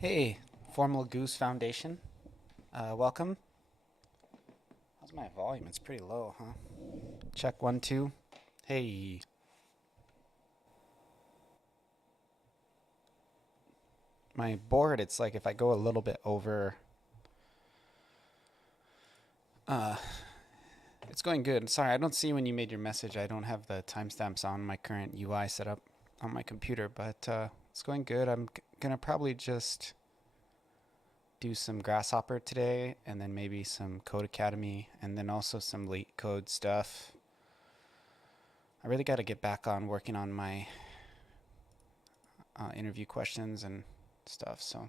Hey, Formal Goose Foundation. Welcome. How's my volume? It's pretty low, huh? Check 1, 2. Hey, my board, it's like if I go a little bit over, uh, it's going good. Sorry, I don't see when you made your message. I don't have the timestamps on my current UI set up on my computer, but it's going good. I'm gonna probably just do some Grasshopper today, and then maybe some Code Academy, and then also some late code stuff. I really got to get back on working on my interview questions and stuff. So,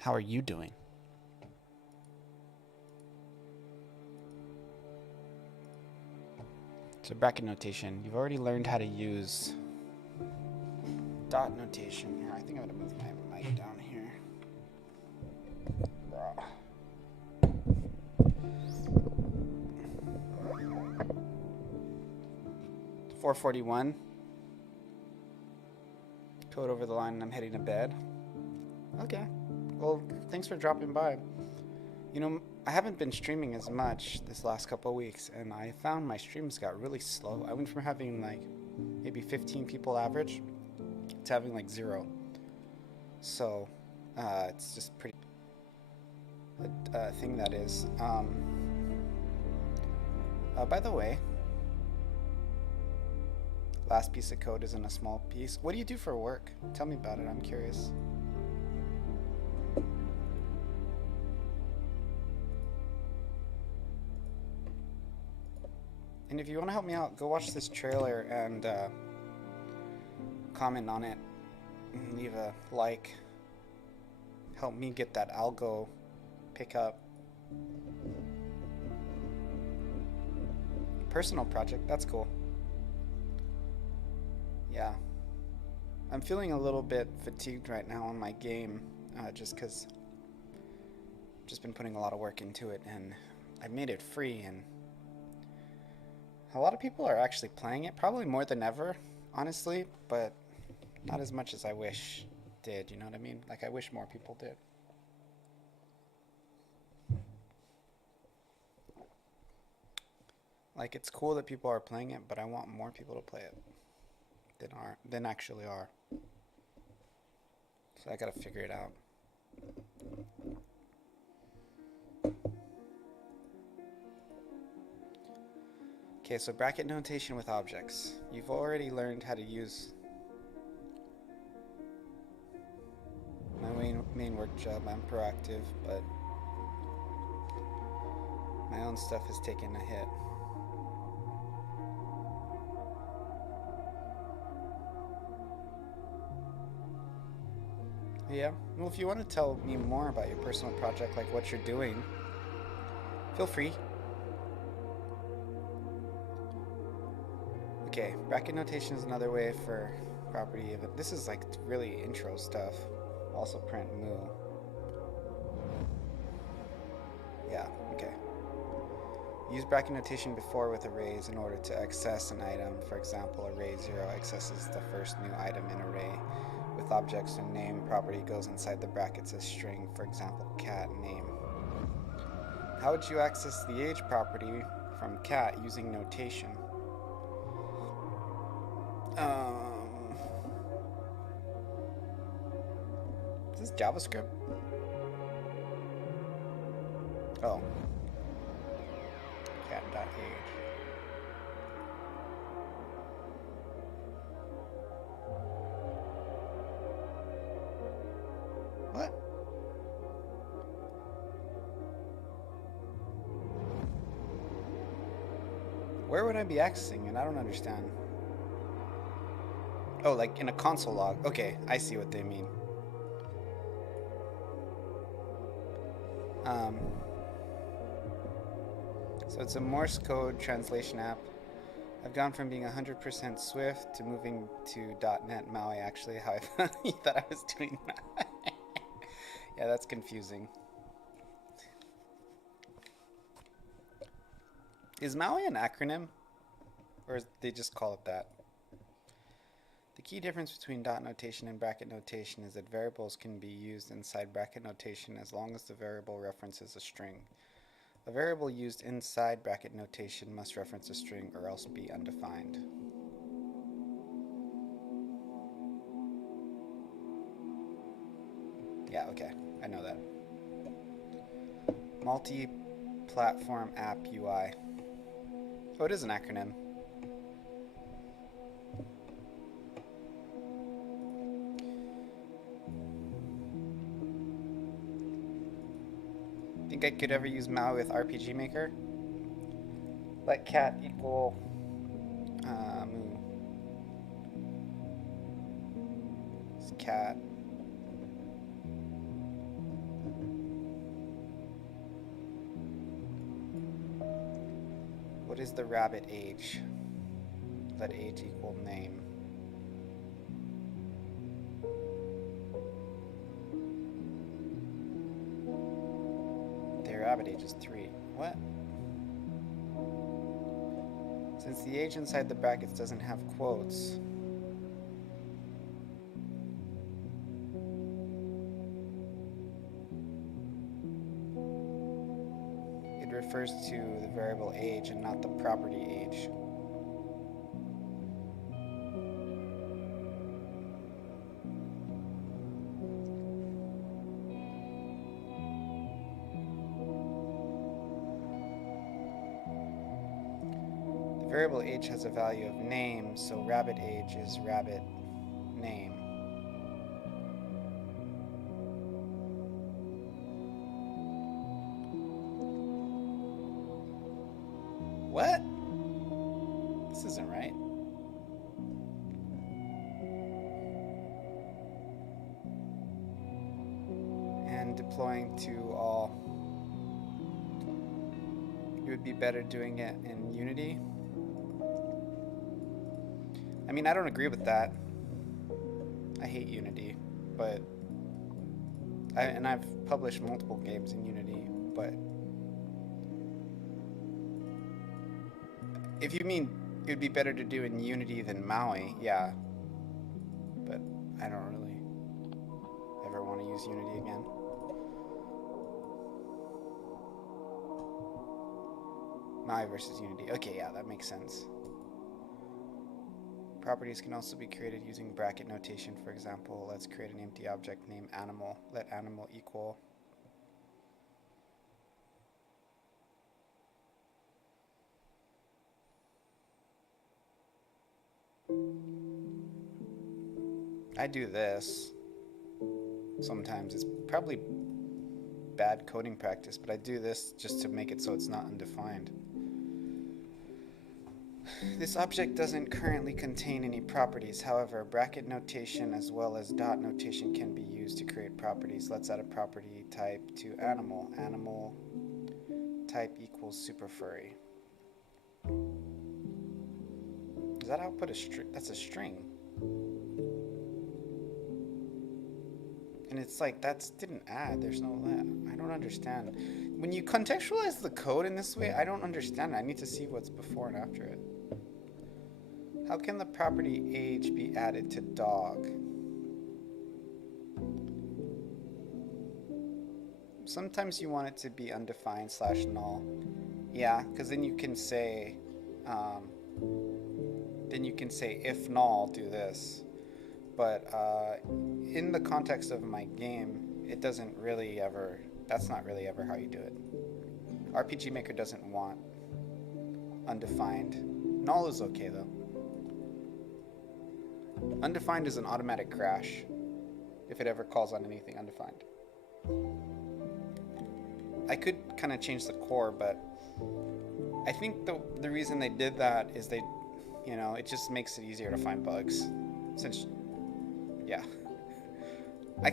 how are you doing? So, bracket notation. You've already learned how to use dot notation. Here, I think I'm gonna move my mic down here. 4:41. Code over the line, and I'm heading to bed. Okay. Well, thanks for dropping by. You know, I haven't been streaming as much this last couple of weeks, and I found my streams got really slow. I went from having like maybe 15 people average to having like zero. So it's just pretty thing that is. By the way, last piece of code isn't a small piece. What do you do for work? Tell me about it. I'm curious. And if you want to help me out, go watch this trailer and comment on it. And leave a like. Help me get that algo pick up. Personal project, that's cool. Yeah. I'm feeling a little bit fatigued right now on my game, just because I've just been putting a lot of work into it, and I've made it free, and a lot of people are actually playing it, probably more than ever, honestly, but not as much as I wish did, you know what I mean? Like, I wish more people did. Like, it's cool that people are playing it, but I want more people to play it. than actually are. So I gotta figure it out. Okay, so bracket notation with objects. You've already learned how to use my main work job. I'm proactive, but my own stuff has taken a hit. Yeah, well, if you want to tell me more about your personal project, like what you're doing, feel free. Okay, bracket notation is another way for property. This is like really intro stuff. Also print moo. Yeah, okay. Use bracket notation before with arrays in order to access an item. For example, array 0 accesses the first new item in array. With objects and name, property goes inside the brackets as string. For example, cat name. How would you access the age property from cat using notation? Is this JavaScript? Oh. Cat.age. What? Where would I be accessing it? I don't understand. Oh, like in a console log. Okay, I see what they mean. So it's a Morse code translation app. I've gone from being 100% Swift to moving to .NET Maui, actually, how you thought I was doing that. Yeah, that's confusing. Is Maui an acronym? Or they just call it that? The key difference between dot notation and bracket notation is that variables can be used inside bracket notation as long as the variable references a string. A variable used inside bracket notation must reference a string or else be undefined. Yeah, okay, I know that. Multi-platform app UI. Oh, it is an acronym. Think I could ever use Maui with RPG Maker? Let cat equal moo. It's cat. What is the rabbit age? Let age equal name. Their rabbit age is 3. What? Since the age inside the brackets doesn't have quotes, it refers to the variable age and not the property age. Variable age has a value of name, so rabbit age is rabbit name. What? This isn't right. And deploying to all. You would be better doing it in Unity. I mean, I don't agree with that. I hate Unity, but I've published multiple games in Unity, but if you mean it would be better to do in Unity than Maui, yeah. But I don't really ever want to use Unity again. Maui versus Unity. Okay, yeah, that makes sense. Properties can also be created using bracket notation. For example, let's create an empty object named animal. Let animal equal. I do this. Sometimes it's probably bad coding practice, but I do this just to make it so it's not undefined. This object doesn't currently contain any properties. However, bracket notation as well as dot notation can be used to create properties. Let's add a property type to animal. Animal type equals super furry. Does that output a string? That's a string. And it's like, that didn't add. There's no, I don't understand. When you contextualize the code in this way, I don't understand it. I need to see what's before and after it. How can the property age be added to dog? Sometimes you want it to be undefined / null. Yeah, because then you can say, if null, do this. But in the context of my game, it doesn't really ever, that's not really ever how you do it. RPG Maker doesn't want undefined. Null is okay though. Undefined is an automatic crash if it ever calls on anything undefined. I could kind of change the core, but I think the reason they did that is they, it just makes it easier to find bugs. Since, yeah. I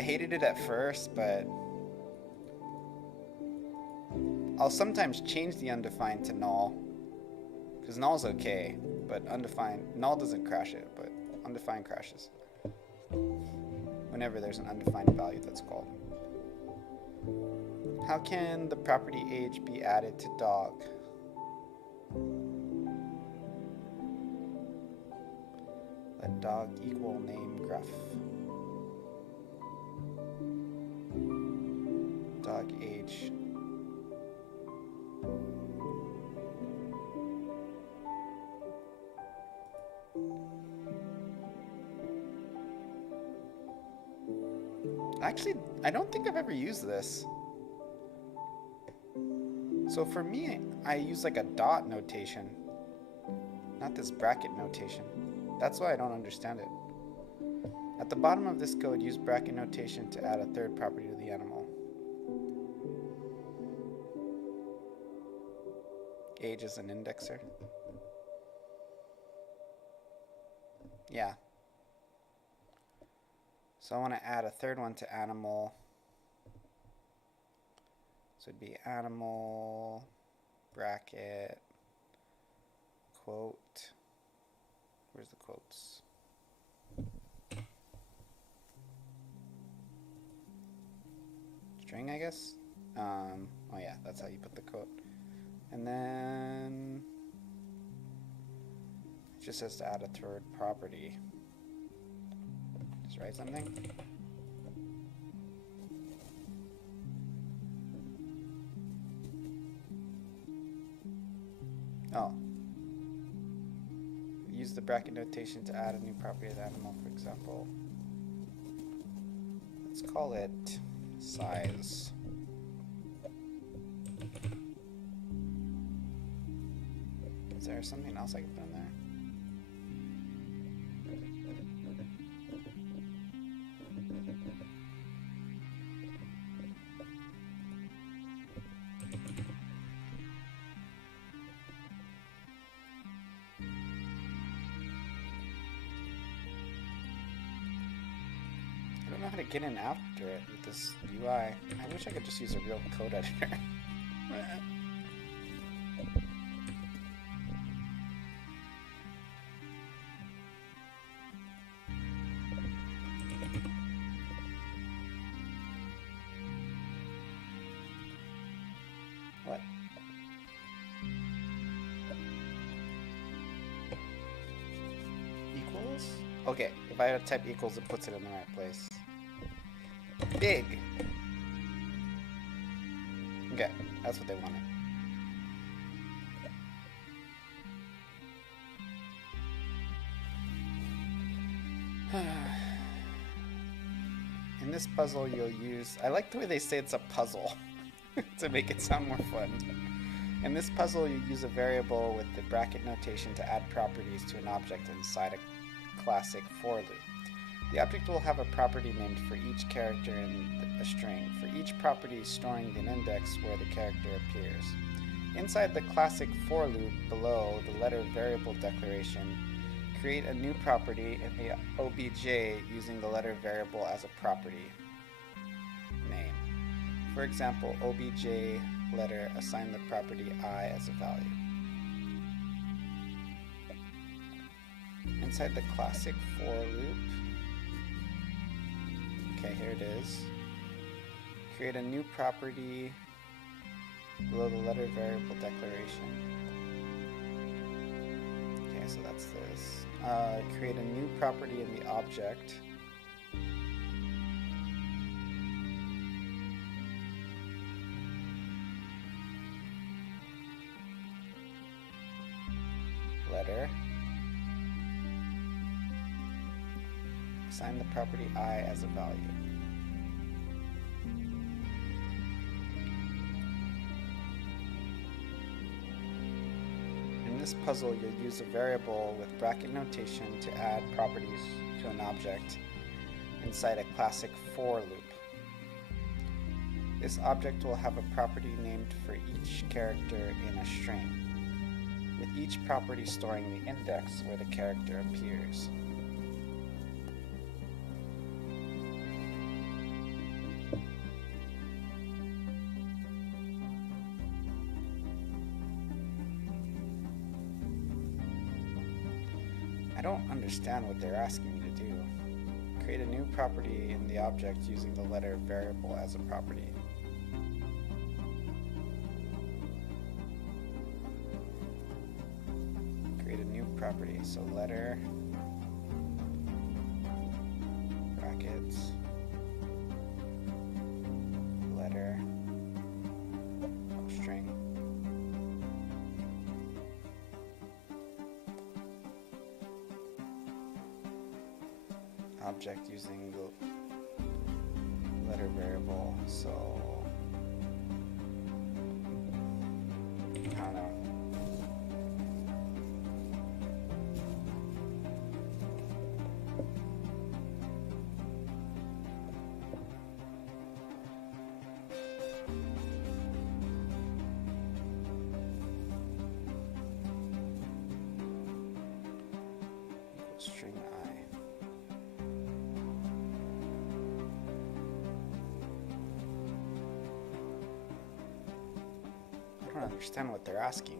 hated it at first, but I'll sometimes change the undefined to null. Because null's okay, but undefined, null doesn't crash it, but undefined crashes. Whenever there's an undefined value that's called. How can the property age be added to dog? Let dog equal name graph. Dog age. Actually, I don't think I've ever used this. So for me, I use like a dot notation, not this bracket notation. That's why I don't understand it. At the bottom of this code, use bracket notation to add a third property to the animal. Age is an indexer. Yeah. So I want to add a third one to animal. So it'd be animal, bracket, quote. Where's the quotes? String, I guess? Oh yeah, that's how you put the quote. And then it just says to add a third property. Just write something. Oh. Use the bracket notation to add a new property of the animal, for example. Let's call it size. Is there something else I can put in there? I don't know how to get in after it with this UI. I wish I could just use a real code editor. What? Equals? Okay, if I type equals, it puts it in the right place. Big. Okay, that's what they wanted. In this puzzle, you'll use... I like the way they say it's a puzzle to make it sound more fun. In this puzzle, you use a variable with the bracket notation to add properties to an object inside a classic for loop. The object will have a property named for each character in a string, for each property storing an index where the character appears. Inside the classic for loop below the letter variable declaration, create a new property in the OBJ using the letter variable as a property name. For example, OBJ letter, assign the property I as a value. Inside the classic for loop, okay, here it is. Create a new property below the letter variable declaration. Okay, so that's this. Create a new property in the object. Letter. Assign the property I as a value. In this puzzle, you'll use a variable with bracket notation to add properties to an object inside a classic for loop. This object will have a property named for each character in a string, with each property storing the index where the character appears. I don't understand what they're asking me to do. Create a new property in the object using the letter variable as a property. Create a new property, so letter, brackets, letter, string. Object using the letter variable, so I don't know. String I. I don't understand what they're asking.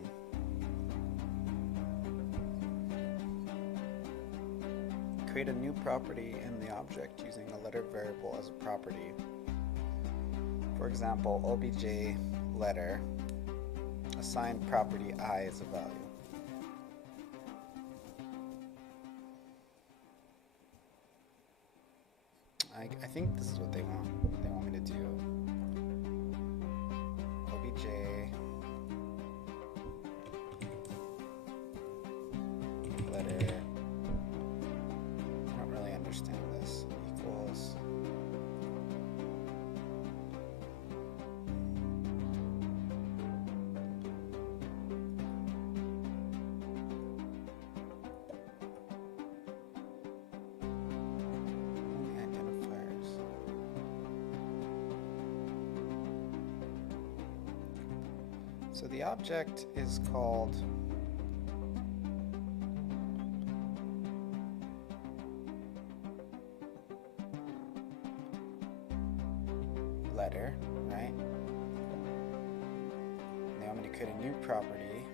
Create a new property in the object using a letter variable as a property. For example, OBJ letter, assign property I as a value. I think this is what they want. They want me to do OBJ letter. I don't really understand this. Equals. Only identifiers. So the object is called letter, right? They want me to create a new property.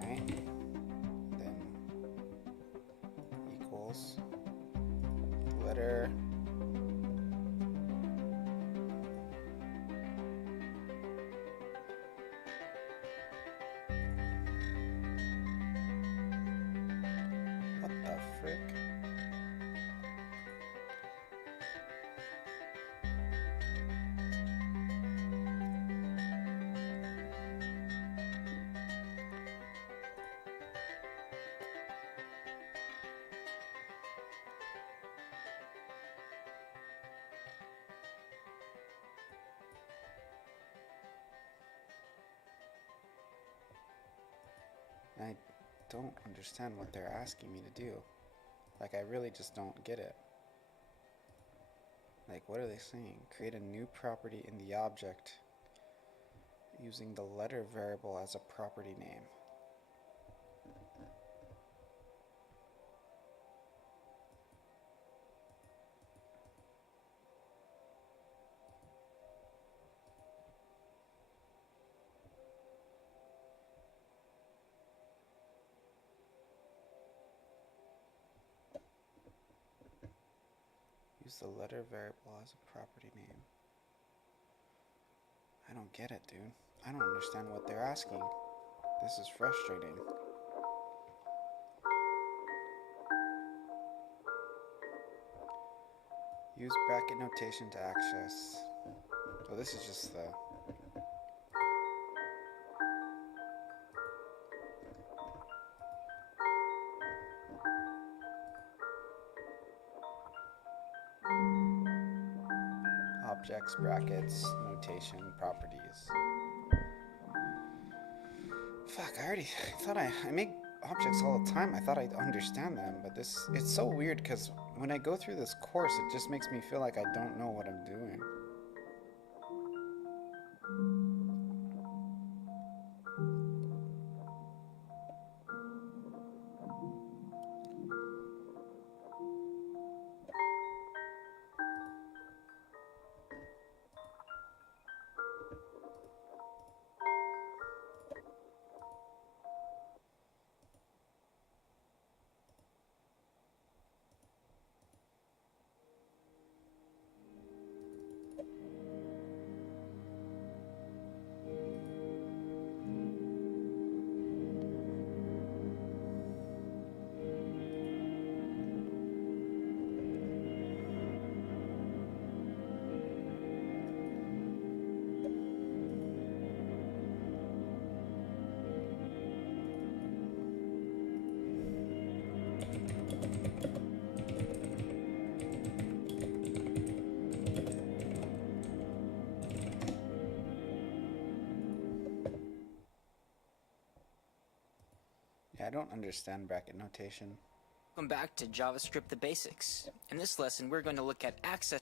Right? Then equals letter. What the frick? And I don't understand what they're asking me to do. Like, I really just don't get it. Like, what are they saying? Create a new property in the object using the letter variable as a property name. Use the letter variable as a property name. I don't get it, dude. I don't understand what they're asking. This is frustrating. Use bracket notation to access. So this is just the objects, brackets, notation, properties. Fuck, I thought I make objects all the time. I thought I'd understand them, but it's so weird because when I go through this course, it just makes me feel like I don't know what I'm doing. Yeah, I don't understand bracket notation. Welcome back to JavaScript The Basics. In this lesson, we're going to look at access.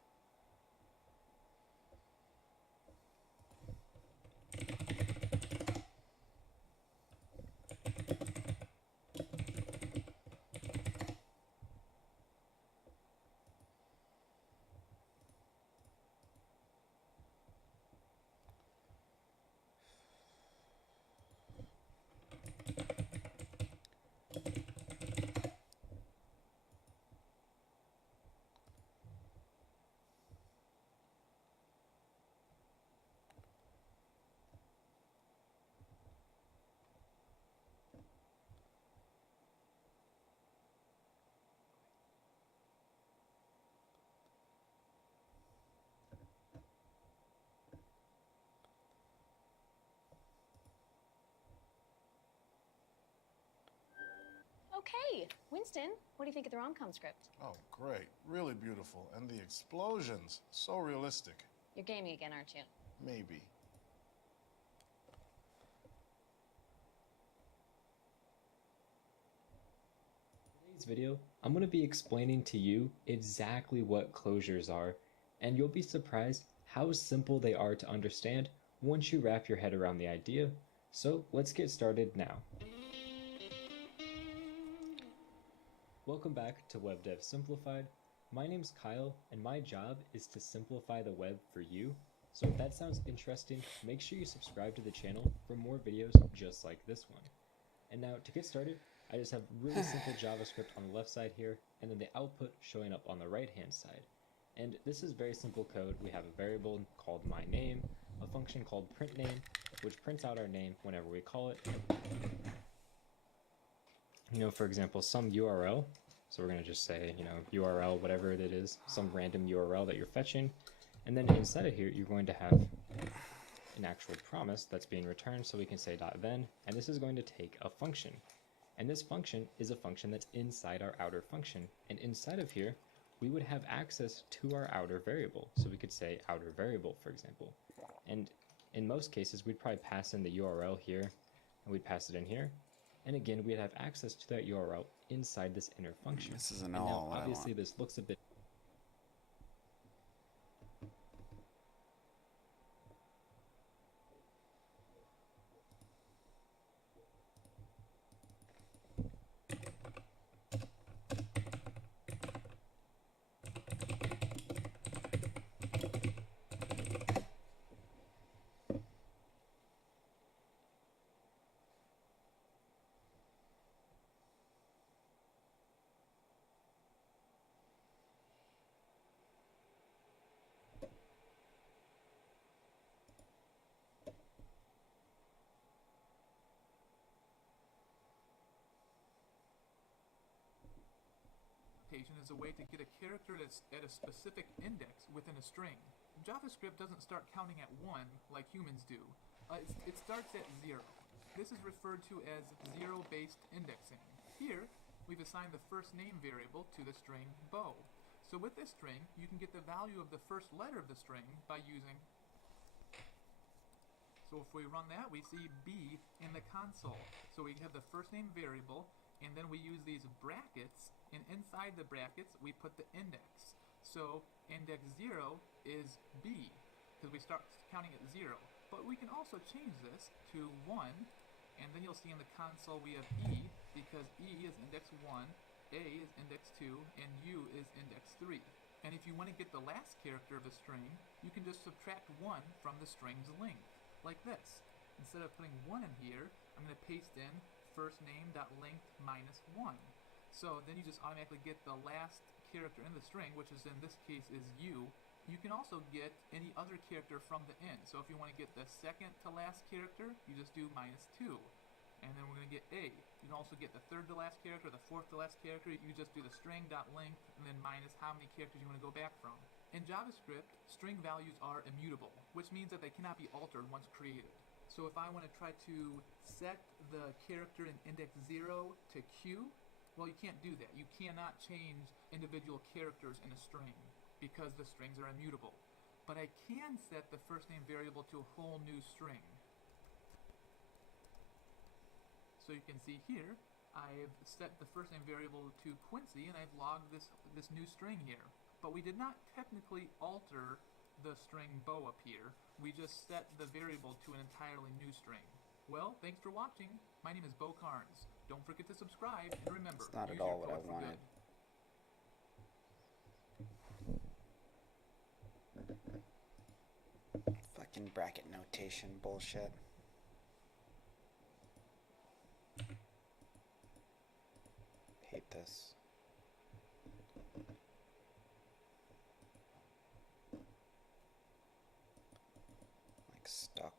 Okay, Winston, what do you think of the rom-com script? Oh, great. Really beautiful. And the explosions. So realistic. You're gaming again, aren't you? Maybe. In today's video, I'm going to be explaining to you exactly what closures are, and you'll be surprised how simple they are to understand once you wrap your head around the idea. So let's get started now. Welcome back to Web Dev Simplified. My name's Kyle, and my job is to simplify the web for you. So if that sounds interesting, make sure you subscribe to the channel for more videos just like this one. And now to get started, I just have really simple JavaScript on the left side here, and then the output showing up on the right hand side. And this is very simple code. We have a variable called myName, a function called printName, which prints out our name whenever we call it. For example, some URL. So we're going to just say, URL, whatever it is, some random URL that you're fetching. And then inside of here, you're going to have an actual promise that's being returned. So we can say .then, and this is going to take a function. And this function is a function that's inside our outer function. And inside of here, we would have access to our outer variable. So we could say outer variable, for example. And in most cases, we'd probably pass in the URL here, and we'd pass it in here. And again, we'd have access to that URL inside this inner function. This isn't And all now, what I obviously, want. this looks a bit Is a way to get a character that's at a specific index within a string. JavaScript doesn't start counting at 1 like humans do. It starts at 0. This is referred to as zero-based indexing. Here, we've assigned the first name variable to the string bow. So with this string, you can get the value of the first letter of the string by using. So if we run that, we see B in the console. So we have the first name variable, and then we use these brackets, and inside the brackets we put the index. So index 0 is B, because we start counting at 0. But we can also change this to 1, and then you'll see in the console we have E, because E is index 1, A is index 2, and U is index 3. And if you want to get the last character of a string, you can just subtract 1 from the string's length, like this. Instead of putting 1 in here, I'm going to paste in firstName.length minus 1. So then you just automatically get the last character in the string, which is in this case is U. You can also get any other character from the end. So if you want to get the second to last character, you just do minus 2. And then we're going to get A. You can also get the third to last character, the fourth to last character. You just do the string.length and then minus how many characters you want to go back from. In JavaScript, string values are immutable, which means that they cannot be altered once created. So if I want to try to set the character in index 0 to Q, well, you can't do that. You cannot change individual characters in a string because the strings are immutable. But I can set the first name variable to a whole new string. So you can see here, I've set the first name variable to Quincy, and I've logged this new string here. But we did not technically alter the string bow up here. We just set the variable to an entirely new string. Well, thanks for watching. My name is Bo Carnes. Don't forget to subscribe, and remember, It's not use at all your what I code for wanted. good. Fucking bracket notation bullshit. Hate this. Like stuck.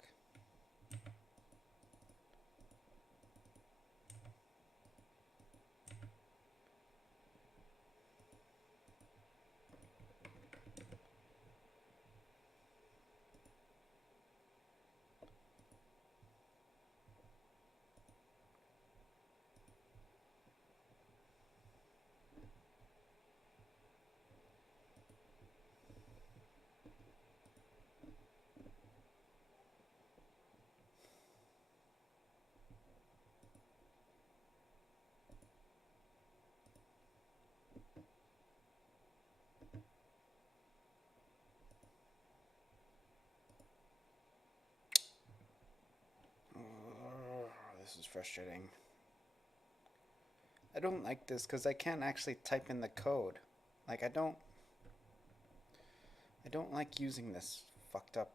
This is frustrating. I don't like this because I can't actually type in the code. Like I don't like using this fucked up.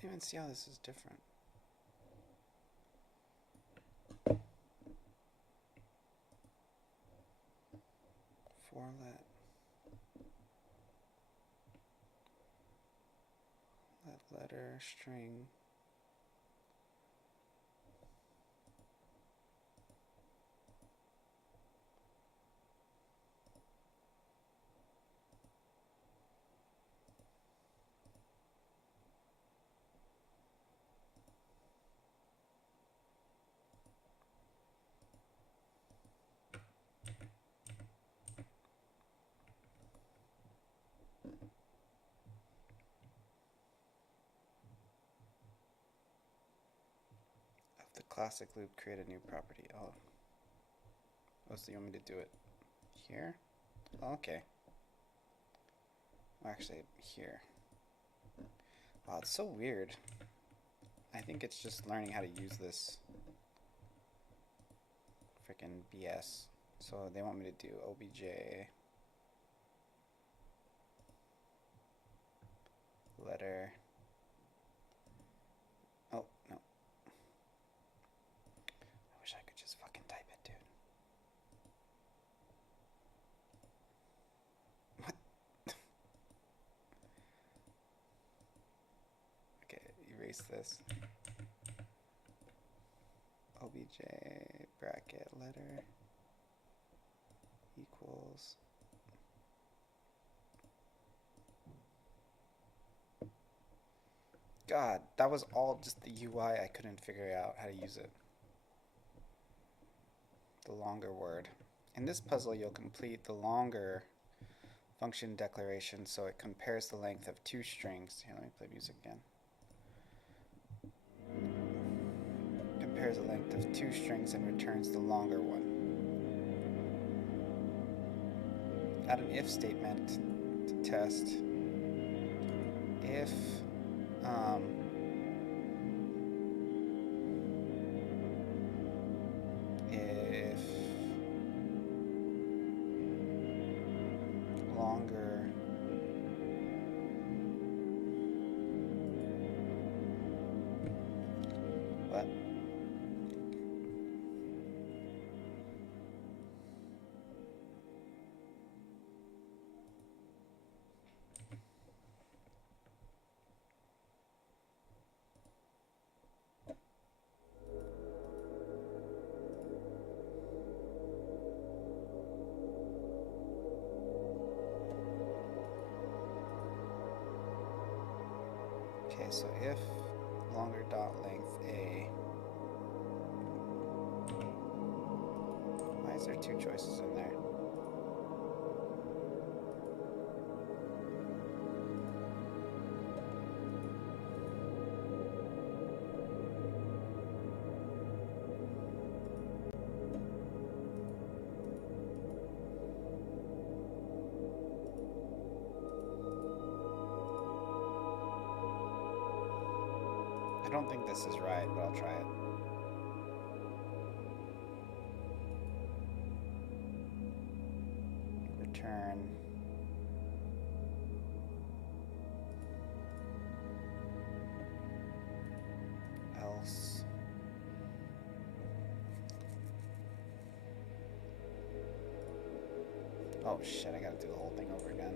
I don't even see how this is different. Let letter string classic loop, create a new property. Oh. Oh, so you want me to do it here? Oh, okay. Actually, here. Wow, it's so weird. I think it's just learning how to use this freaking BS. So they want me to do obj letter. Oh, no. I wish I could just fucking type it, dude. What? Okay, erase this. Obj bracket letter equals God, that was all just the UI. I couldn't figure out how to use it. The longer word. In this puzzle, you'll complete the longer function declaration so it compares the length of two strings. Here, let me play music again. Compares the length of two strings and returns the longer one. Add an if statement to test if if longer what? Okay, so if longer dot length a, why is there two choices in there? I don't think this is right, but I'll try it. Return else oh shit, I gotta do the whole thing over again.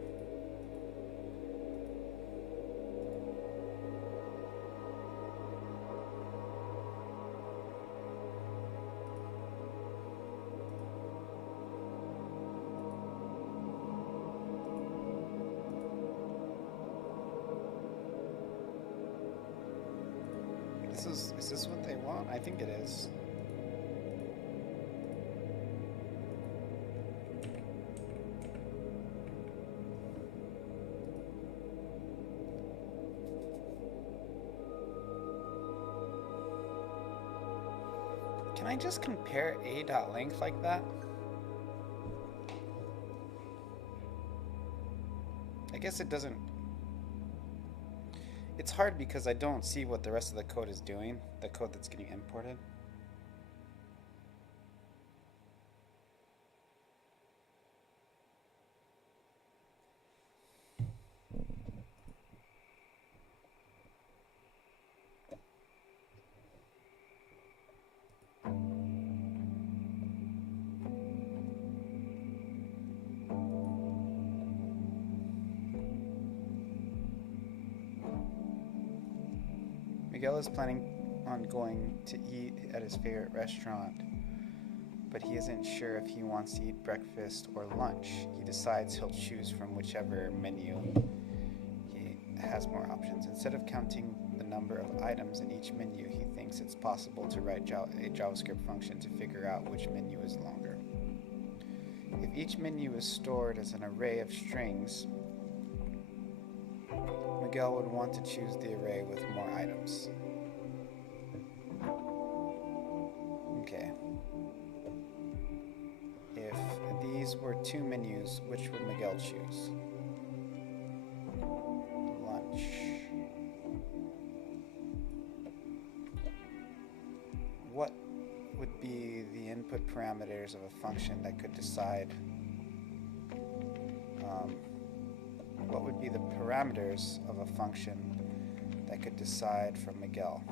Is this what they want? I think it is. Can I just compare a.length like that? I guess it doesn't. It's hard because I don't see what the rest of the code is doing, the code that's getting imported. Miguel is planning on going to eat at his favorite restaurant, but he isn't sure if he wants to eat breakfast or lunch. He decides he'll choose from whichever menu. He has more options. Instead of counting the number of items in each menu, he thinks it's possible to write a JavaScript function to figure out which menu is longer. If each menu is stored as an array of strings, Miguel would want to choose the array with more items. If these were two menus, which would Miguel choose? Lunch. What would be the input parameters of a function that could decide what would be the parameters of a function that could decide for Miguel?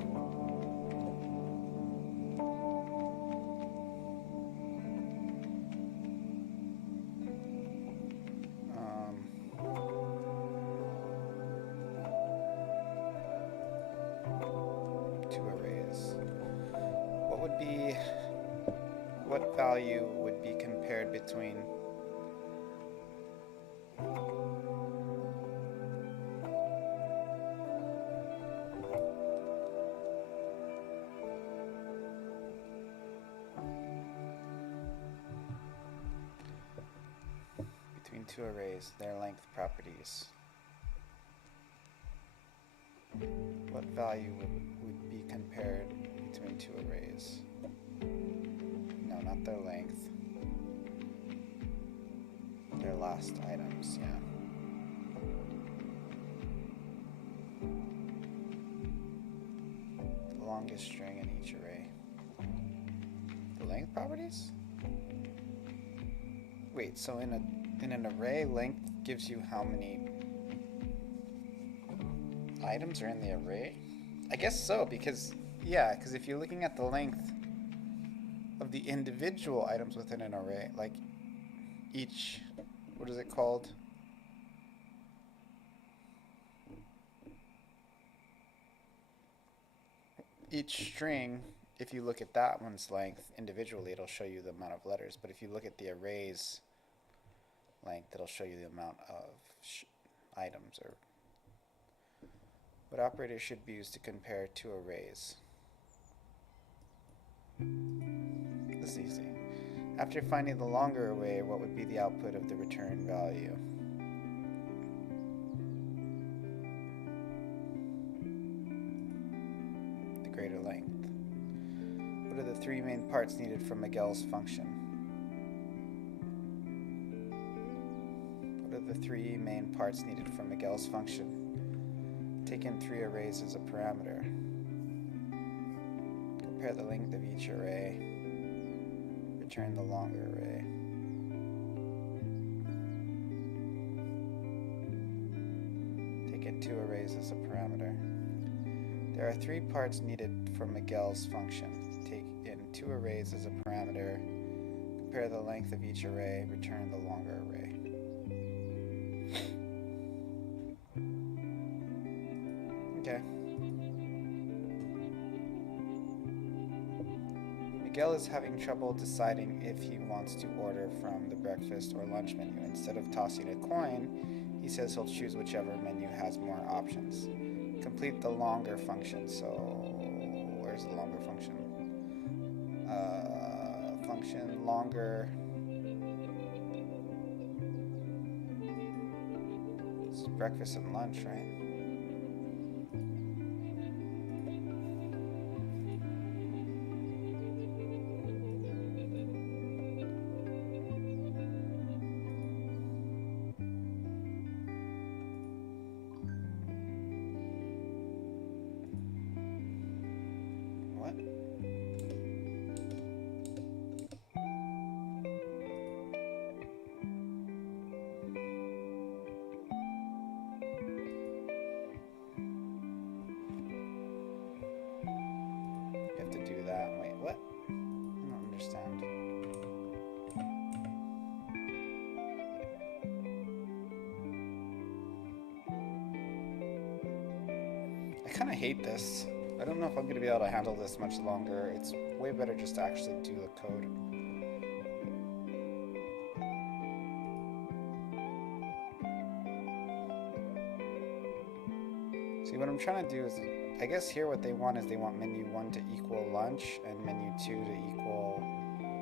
Two arrays. What value would be compared between two arrays, their length properties? What value would be compared between two arrays? No, not their length. Their last items, yeah. The longest string in each array. The length properties? Wait, so in an array, length gives you how many items are in the array? I guess so, because if you're looking at the length of the individual items within an array, like each, what is it called? Each string, if you look at that one's length individually, it'll show you the amount of letters. But if you look at the array's length, it'll show you the amount of items. Or what operator should be used to compare two arrays? This is easy. After finding the longer array, what would be the output of the return value? The greater length. What are the three main parts needed from Miguel's function? What are the three main parts needed from Miguel's function? Take in three arrays as a parameter. Compare the length of each array. Return the longer array. Take in two arrays as a parameter. There are three parts needed from Miguel's function. Take in two arrays as a parameter. Compare the length of each array. Return the longer array. Okay. Miguel is having trouble deciding if he wants to order from the breakfast or lunch menu. Instead of tossing a coin, he says he'll choose whichever menu has more options. Complete the longer function. So, where's the longer function? Function longer. It's breakfast and lunch, right? What? You have to do that. Wait, what? I don't understand. I kind of hate this. I don't know if I'm going to be able to handle this much longer. It's way better just to actually do the code. See, what I'm trying to do is, I guess here what they want is they want menu 1 to equal lunch and menu 2 to equal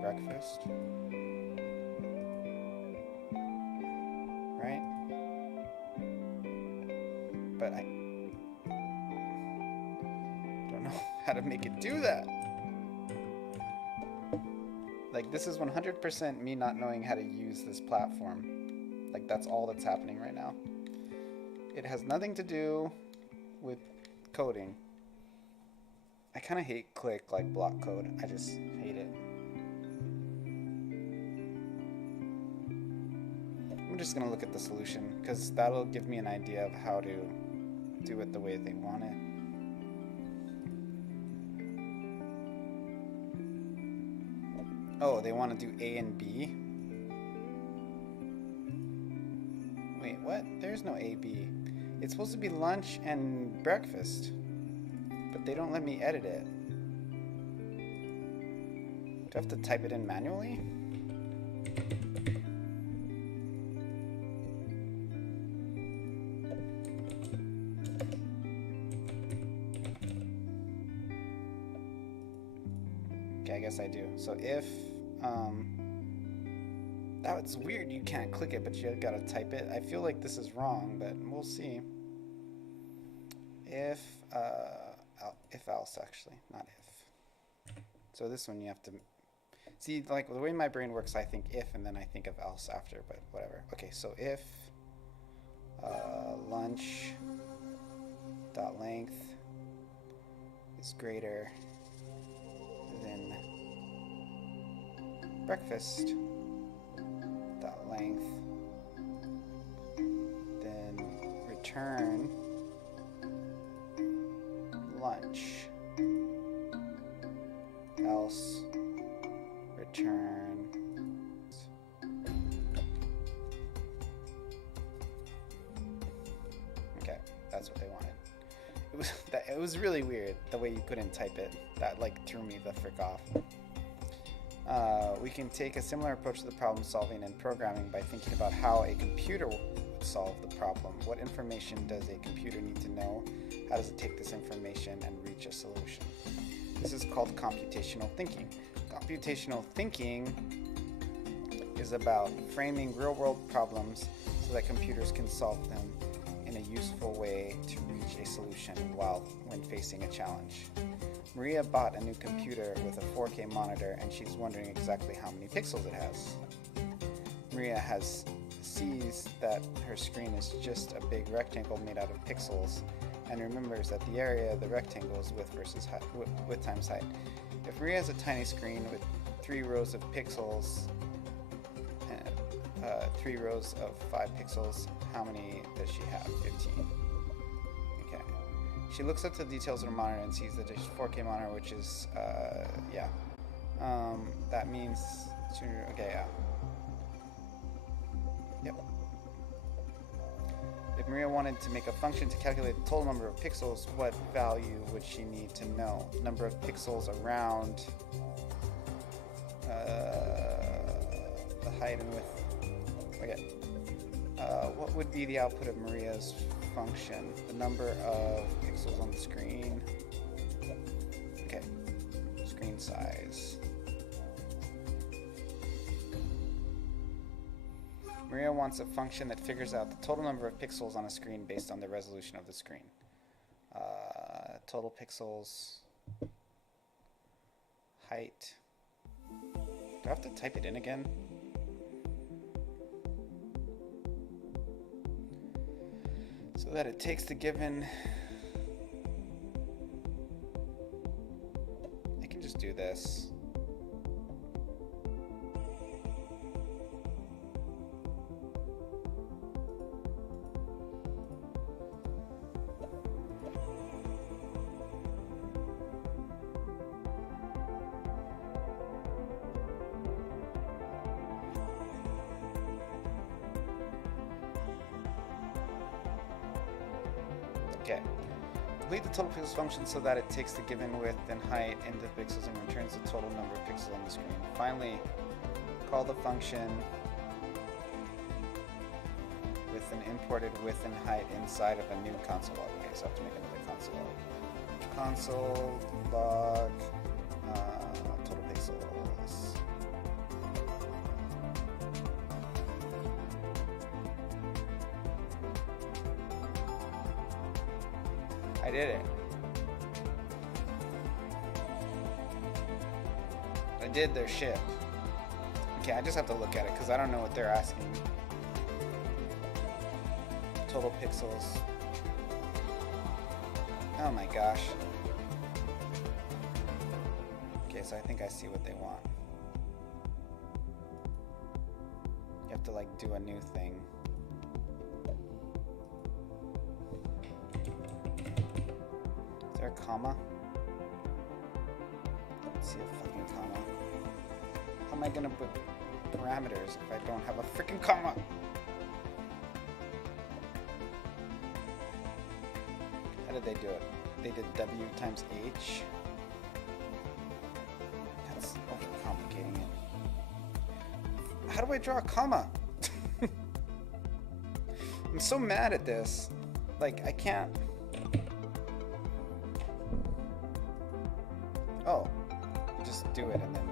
breakfast. Right? But I don't know how to make it do that. Like, this is 100% me not knowing how to use this platform. Like, that's all that's happening right now. It has nothing to do with coding. I kind of hate click, like, block code. I just hate it. I'm just going to look at the solution, because that'll give me an idea of how to do it the way they want it. Oh, they want to do A and B? Wait, what? There's no A, B. It's supposed to be lunch and breakfast. But they don't let me edit it. Do I have to type it in manually? Okay, I guess I do. So if, that's weird, you can't click it, but you gotta type it. I feel like this is wrong, but we'll see. If else, actually, not if. So this one you have to, see, like, the way my brain works, I think if, and then I think of else after, but whatever. Okay, so if lunch dot length is greater than breakfast dot length, then return lunch, else return okay, that's what they wanted. It was really weird the way you couldn't type it. That like threw me the frick off. We can take a similar approach to the problem solving and programming by thinking about how a computer would solve the problem. What information does a computer need to know? How does it take this information and reach a solution? This is called computational thinking. Computational thinking is about framing real-world problems so that computers can solve them in a useful way to reach a solution when facing a challenge. Maria bought a new computer with a 4K monitor, and she's wondering exactly how many pixels it has. Maria sees that her screen is just a big rectangle made out of pixels, and remembers that the area of the rectangle is width times height. If Maria has a tiny screen with 3 rows of pixels, 3 rows of 5 pixels, how many does she have? 15. Okay. She looks up the details of her monitor and sees that it's a 4K monitor, which is, that means, okay, yeah. Yep. If Maria wanted to make a function to calculate the total number of pixels, what value would she need to know? Number of pixels around the height and width. Okay. What would be the output of Maria's function? The number of pixels on the screen. Okay. Screen size. Maria wants a function that figures out the total number of pixels on a screen based on the resolution of the screen. Total pixels, height. Do I have to type it in again? So that it takes the given. I can just do this. Okay. Complete the total pixels function so that it takes the given width and height into pixels and returns the total number of pixels on the screen. Finally, call the function with an imported width and height inside of a new console log. Okay, so I have to make another console log. Console log total pixels. I did it. I did their shit. Okay, I just have to look at it because I don't know what they're asking. Total pixels. Oh my gosh. Okay, so I think I see what they want. You have to like do a new thing. Is there a comma? I don't see a fucking comma. How am I gonna put parameters if I don't have a freaking comma? How did they do it? They did W times H. That's overcomplicating it. How do I draw a comma? I'm so mad at this. Like, I can't. Oh. Just do it and then.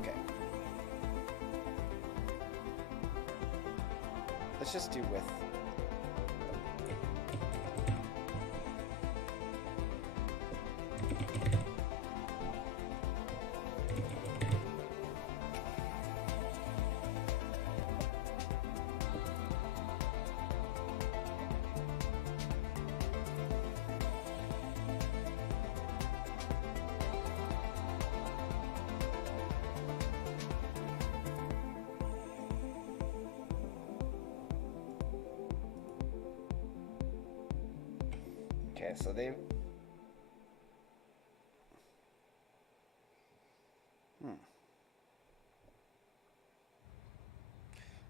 Okay. Let's just do with. Okay, so they...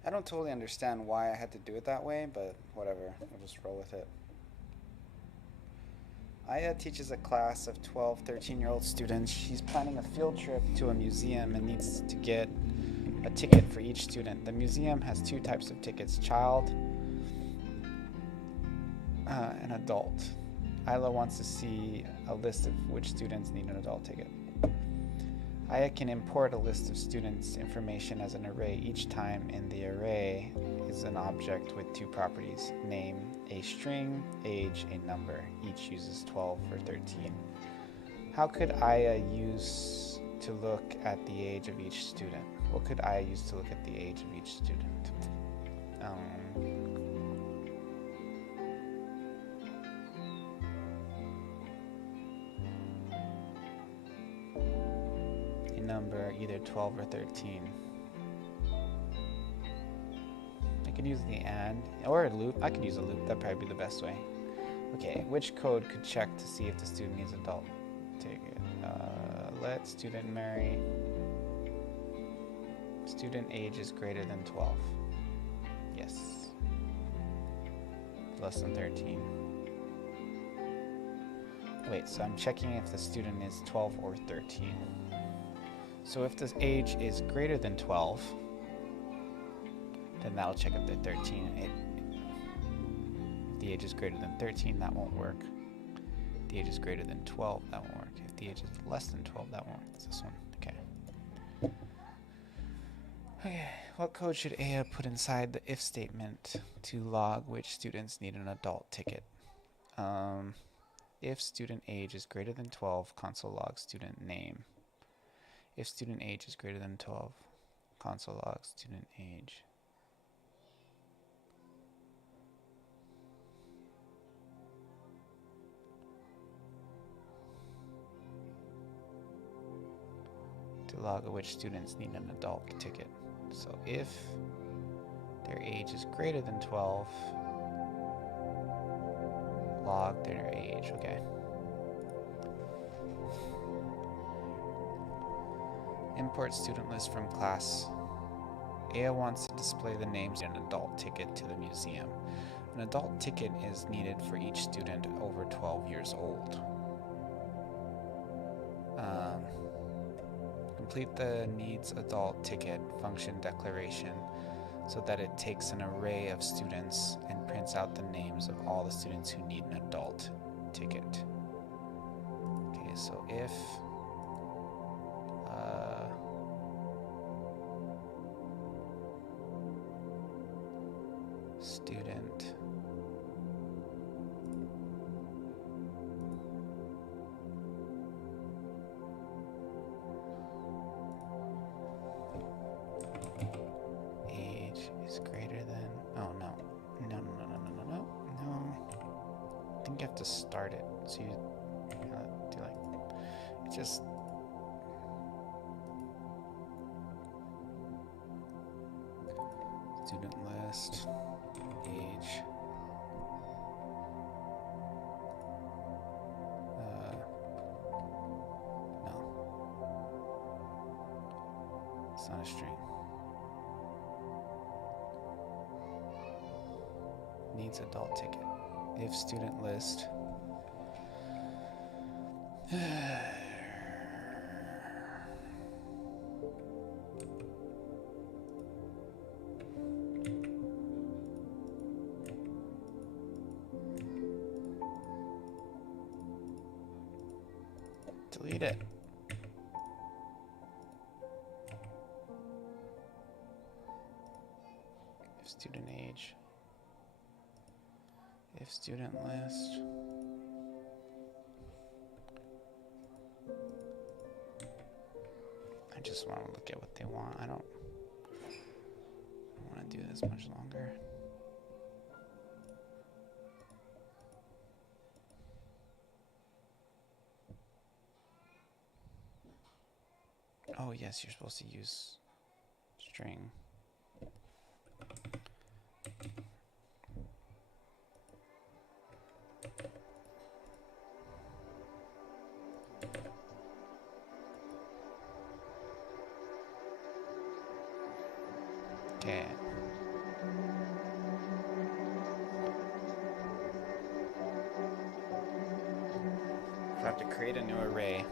I don't totally understand why I had to do it that way, but whatever. We'll just roll with it. Aya teaches a class of 12, 13-year-old students. She's planning a field trip to a museum and needs to get a ticket for each student. The museum has two types of tickets, child and adult. Isla wants to see a list of which students need an adult ticket. Aya can import a list of students' information as an array each time, and the array is an object with two properties, name, a string, age, a number. Each uses 12 or 13. How could Aya use to look at the age of each student? What could Aya use to look at the age of each student? Number either 12 or 13. I could use the and or a loop. I could use a loop. That'd probably be the best way. Okay, which code could check to see if the student needs adult ticket? Let student marry. Student age is greater than 12. Yes. Less than 13. Wait, so I'm checking if the student is 12 or 13. So if the age is greater than 12, then that'll check if they're 13. If the age is greater than 13, that won't work. If the age is greater than 12, that won't work. If the age is less than 12, that won't work. It's this one. Okay. Okay. What code should Aya put inside the if statement to log which students need an adult ticket? If student age is greater than 12, console log student name. If student age is greater than 12, console log student age. To log which students need an adult ticket. So if their age is greater than 12, log their age. Okay. Import student list from class. Aya wants to display the names in an adult ticket to the museum. An adult ticket is needed for each student over 12 years old. Complete the needs adult ticket function declaration so that it takes an array of students and prints out the names of all the students who need an adult ticket. Okay, so if student have to start it. So you do like, it just, student list, age, no, it's not a string. Needs adult ticket. If student list. Delete it. If student age. If student list. I just want to look at what they want. I don't want to do this much longer. Oh yes, you're supposed to use string. Okay. I have to create a new array.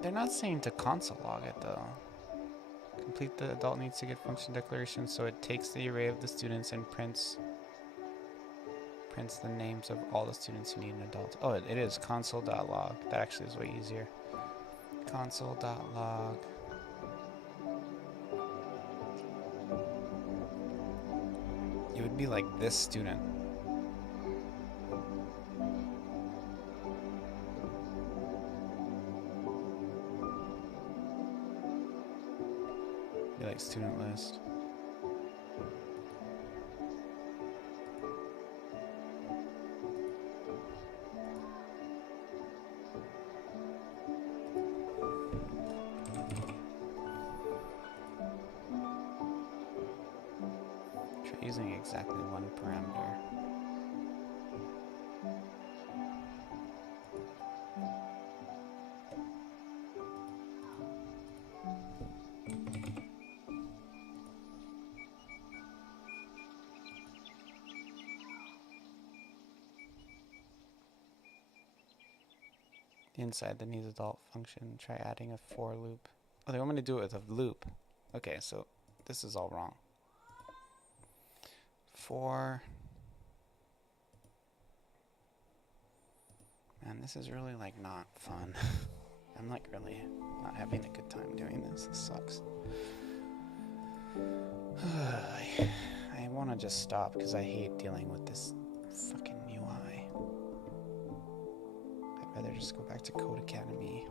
They're not saying to console log it though. Complete the adult needs to get function declaration, so it takes the array of the students and prints the names of all the students who need an adult. Oh, it is console.log. That actually is way easier. Console.log. It would be like this student. Be like student list. Try using exactly one parameter. Inside the needs adult function, try adding a for loop. Oh, they want me to do it with a loop. Okay, so this is all wrong. For, man, this is really like not fun. I'm like really not having a good time doing this. This sucks. I want to just stop because I hate dealing with this fucking UI. I'd rather just go back to Code Academy.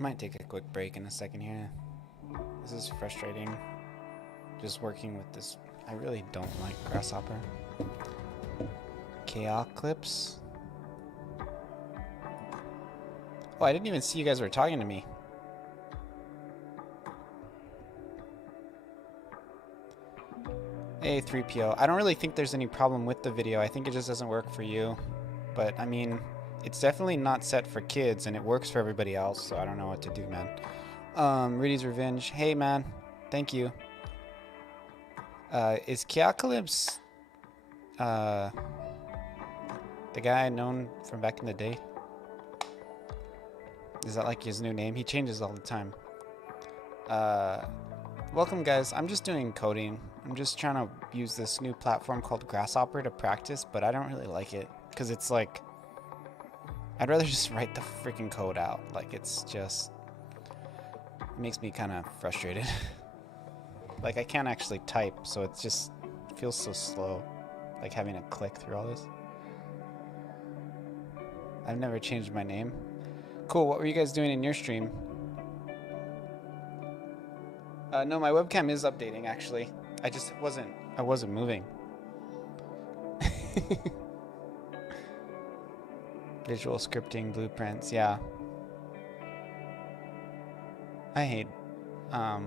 I might take a quick break in a second here. This is frustrating. Just working with this. I really don't like Grasshopper. Chaos clips. Oh, I didn't even see you guys were talking to me. Hey, 3PO. I don't really think there's any problem with the video. I think it just doesn't work for you. But, I mean, it's definitely not set for kids, and it works for everybody else, so I don't know what to do, man. Rudy's Revenge. Hey, man. Thank you. Is Keocalypse, the guy known from back in the day? Is that like his new name? He changes all the time. Welcome, guys. I'm just doing coding. I'm just trying to use this new platform called Grasshopper to practice, but I don't really like it because it's like, I'd rather just write the freaking code out. Like, it's just, it makes me kind of frustrated. Like, I can't actually type, so it just feels so slow, like having to click through all this. I've never changed my name. Cool, what were you guys doing in your stream? No, my webcam is updating, actually. I wasn't moving. Visual scripting, blueprints, yeah. I hate, yeah,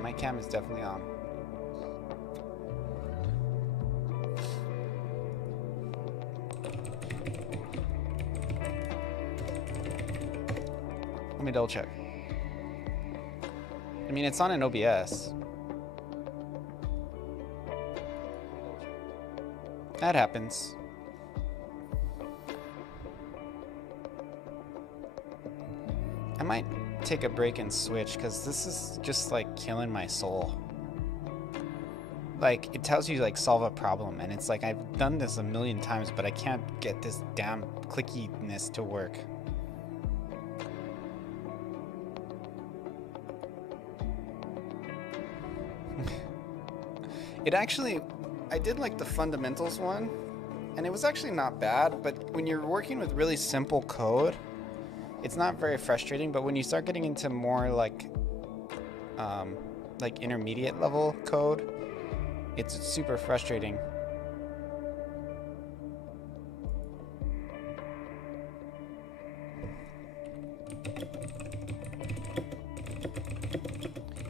my cam is definitely on. Let me double check. I mean, it's on an OBS. That happens. I might take a break and switch because this is just like killing my soul. Like, it tells you like solve a problem, and it's like I've done this a million times, but I can't get this damn clickiness to work. It actually, I did like the fundamentals one, and it was actually not bad, but when you're working with really simple code, it's not very frustrating, but when you start getting into more like intermediate level code, it's super frustrating.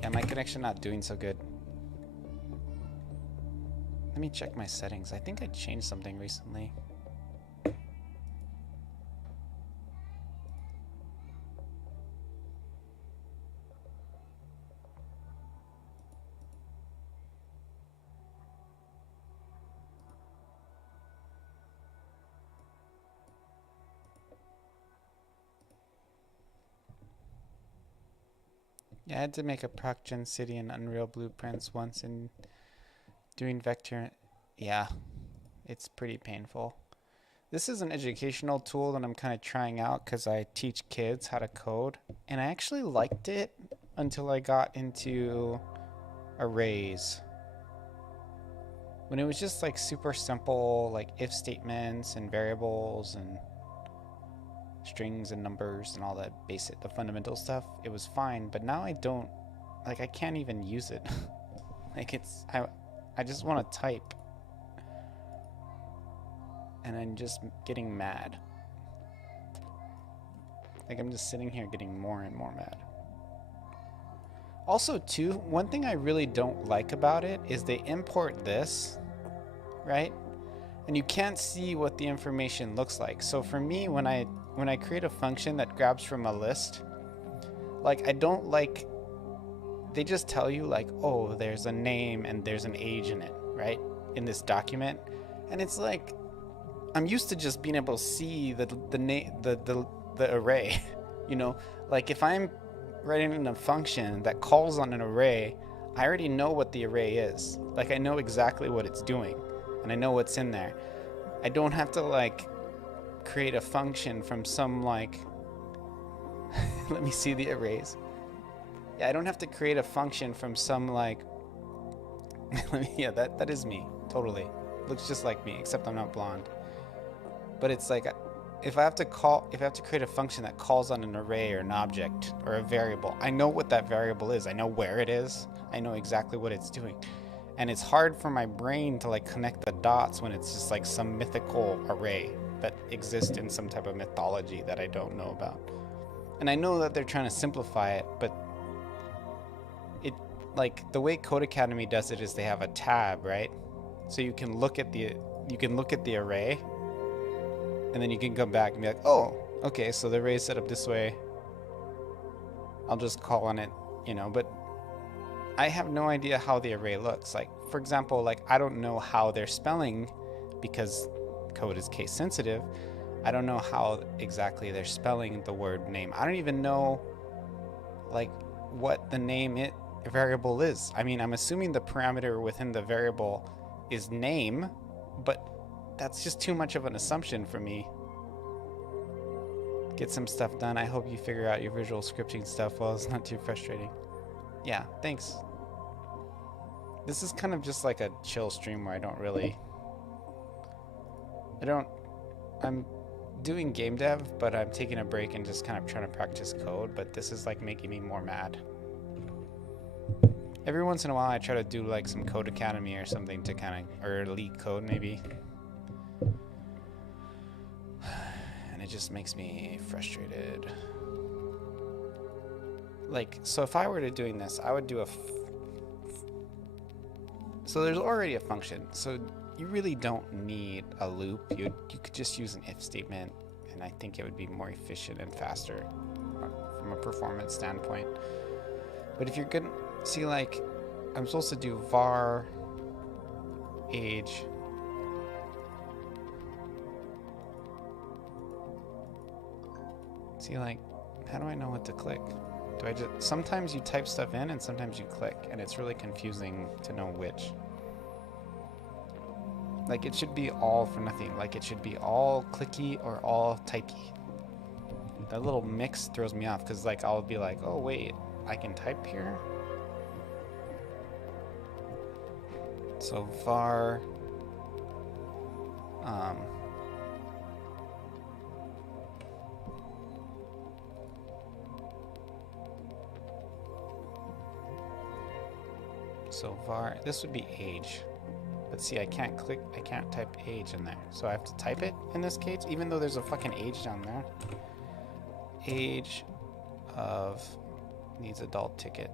Yeah, my connection not doing so good. Let me check my settings. I think I changed something recently. Yeah, I had to make a ProcGen city in Unreal Blueprints once in doing vector. Yeah, it's pretty painful. This is an educational tool that I'm kind of trying out because I teach kids how to code, and I actually liked it until I got into arrays. When it was just like super simple, like if statements and variables and strings and numbers and all that basic, the fundamental stuff, it was fine. But now I don't, like, I can't even use it. Like, it's, I just want to type. And I'm just getting mad. Like, I'm just sitting here getting more and more mad. Also, too, one thing I really don't like about it is they import this, right? And you can't see what the information looks like. So for me, when I create a function that grabs from a list, like, I don't like, they just tell you like, oh, there's a name and there's an age in it, right? In this document. And it's like, I'm used to just being able to see the array, you know, like if I'm writing in a function that calls on an array, I already know what the array is. Like, I know exactly what it's doing and I know what's in there. I don't have to like create a function from some like, let me see the arrays. Yeah, I don't have to create a function from some like, yeah, that is me, totally. Looks just like me, except I'm not blonde. But it's like if I have to create a function that calls on an array or an object or a variable, I know what that variable is. I know where it is. I know exactly what it's doing. And it's hard for my brain to like connect the dots when it's just like some mythical array that exists in some type of mythology that I don't know about. And I know that they're trying to simplify it, but it, like the way Code Academy does it is they have a tab, right? So you can look at the array, and then you can come back and be like, oh, okay, so the array is set up this way. I'll just call on it, you know, but I have no idea how the array looks. Like, for example, like I don't know how they're spelling because code is case sensitive. I don't know how exactly they're spelling the word name. I don't even know like what the name variable is. I mean, I'm assuming the parameter within the variable is name, but that's just too much of an assumption for me. Get some stuff done. I hope you figure out your visual scripting stuff well. It's not too frustrating. Yeah, thanks. This is kind of just like a chill stream where I'm doing game dev, but I'm taking a break and just kind of trying to practice code, but this is like making me more mad. Every once in a while I try to do like some Code Academy or something to kind of, or Leak Code maybe. And it just makes me frustrated. Like, so if I were to doing this, I would do so there's already a function, so you really don't need a loop. You could just use an if statement, and I think it would be more efficient and faster from a performance standpoint. But if you're gonna see, like, I'm supposed to do var age. See, like, how do I know what to click? Do I just, sometimes you type stuff in and sometimes you click, and it's really confusing to know which. Like, it should be all for nothing. Like, it should be all clicky or all typey. That little mix throws me off, because, like, I'll be like, oh, wait, I can type here? So, var... So var, this would be age. But see, I can't type age in there. So I have to type it in this case, even though there's a fucking age down there. Age of needs adult ticket.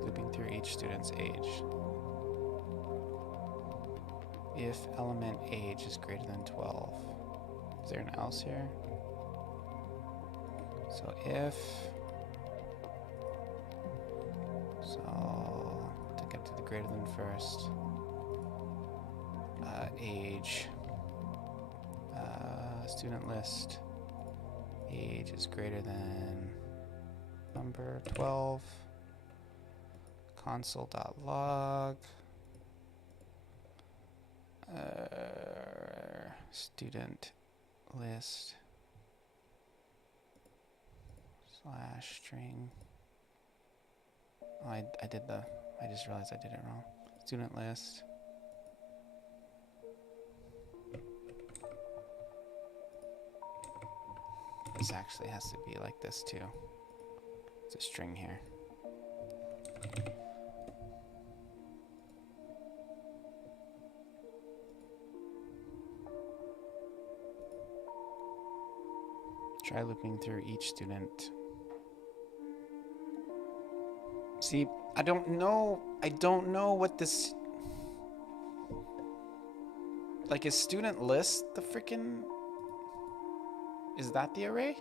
Looping through each student's age. If element age is greater than 12. Is there an else here? So if, so to get to the greater than first, age, student list, age is greater than number 12, console.log, student list, slash string. Oh, I just realized I did it wrong. Student list. This actually has to be like this too. It's a string here. Try looping through each student. See, I don't know what this, like, is student list the freaking, is that the array?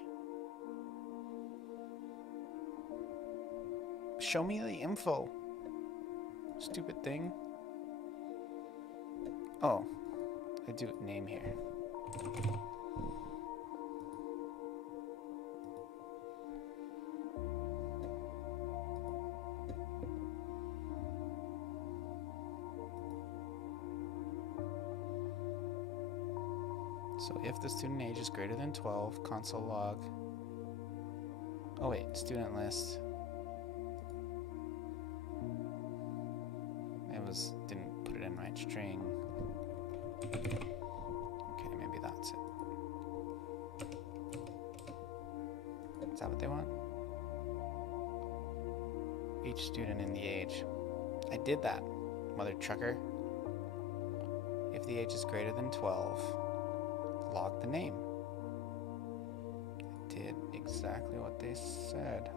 Show me the info. Stupid thing. Oh, I do name here. So if the student age is greater than 12, console log. Oh wait, student list. didn't put it in right string. Okay, maybe that's it. Is that what they want? Each student in the age. I did that, mother trucker. If the age is greater than 12, log the name. I did exactly what they said.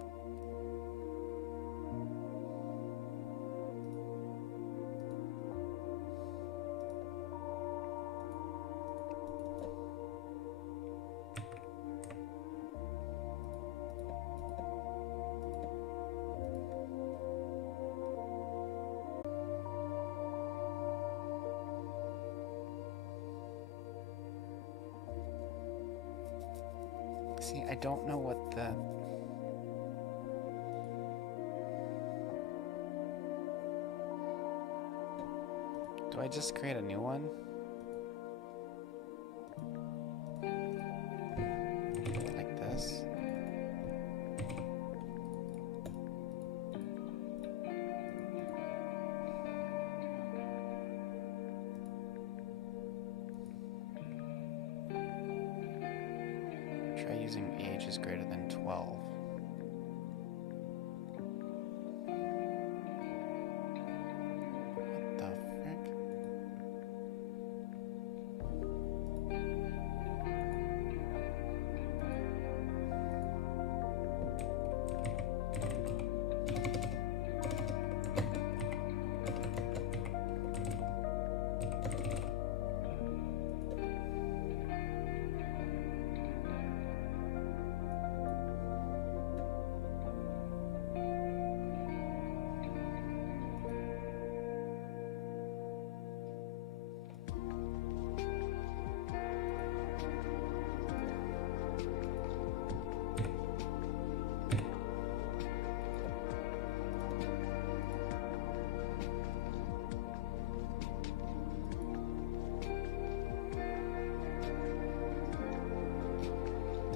See, I don't know what the... Do I just create a new one? Like this? Try using age is greater than 12. What the frick?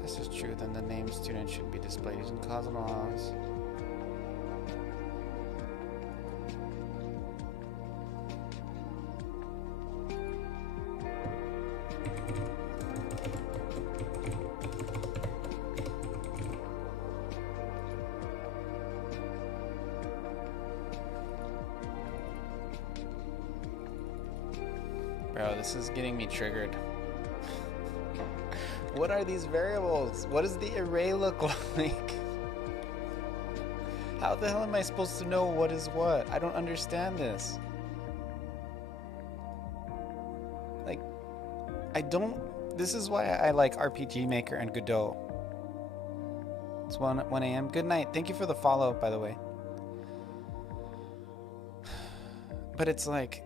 This is true, then the name student should be displayed using cosmos. Bro, this is getting me triggered. What are these variables? What does the array look like? How the hell am I supposed to know what is what? I don't understand this. Like, I don't... This is why I like RPG Maker and Godot. It's 1 a.m. Good night. Thank you for the follow, by the way. But it's like...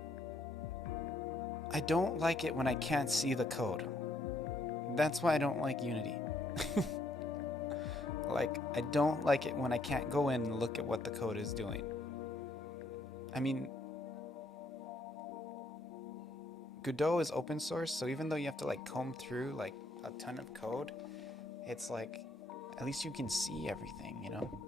I don't like it when I can't see the code. That's why I don't like Unity. Like, I don't like it when I can't go in and look at what the code is doing. I mean, Godot is open source, so even though you have to like comb through like a ton of code, it's like, at least you can see everything, you know?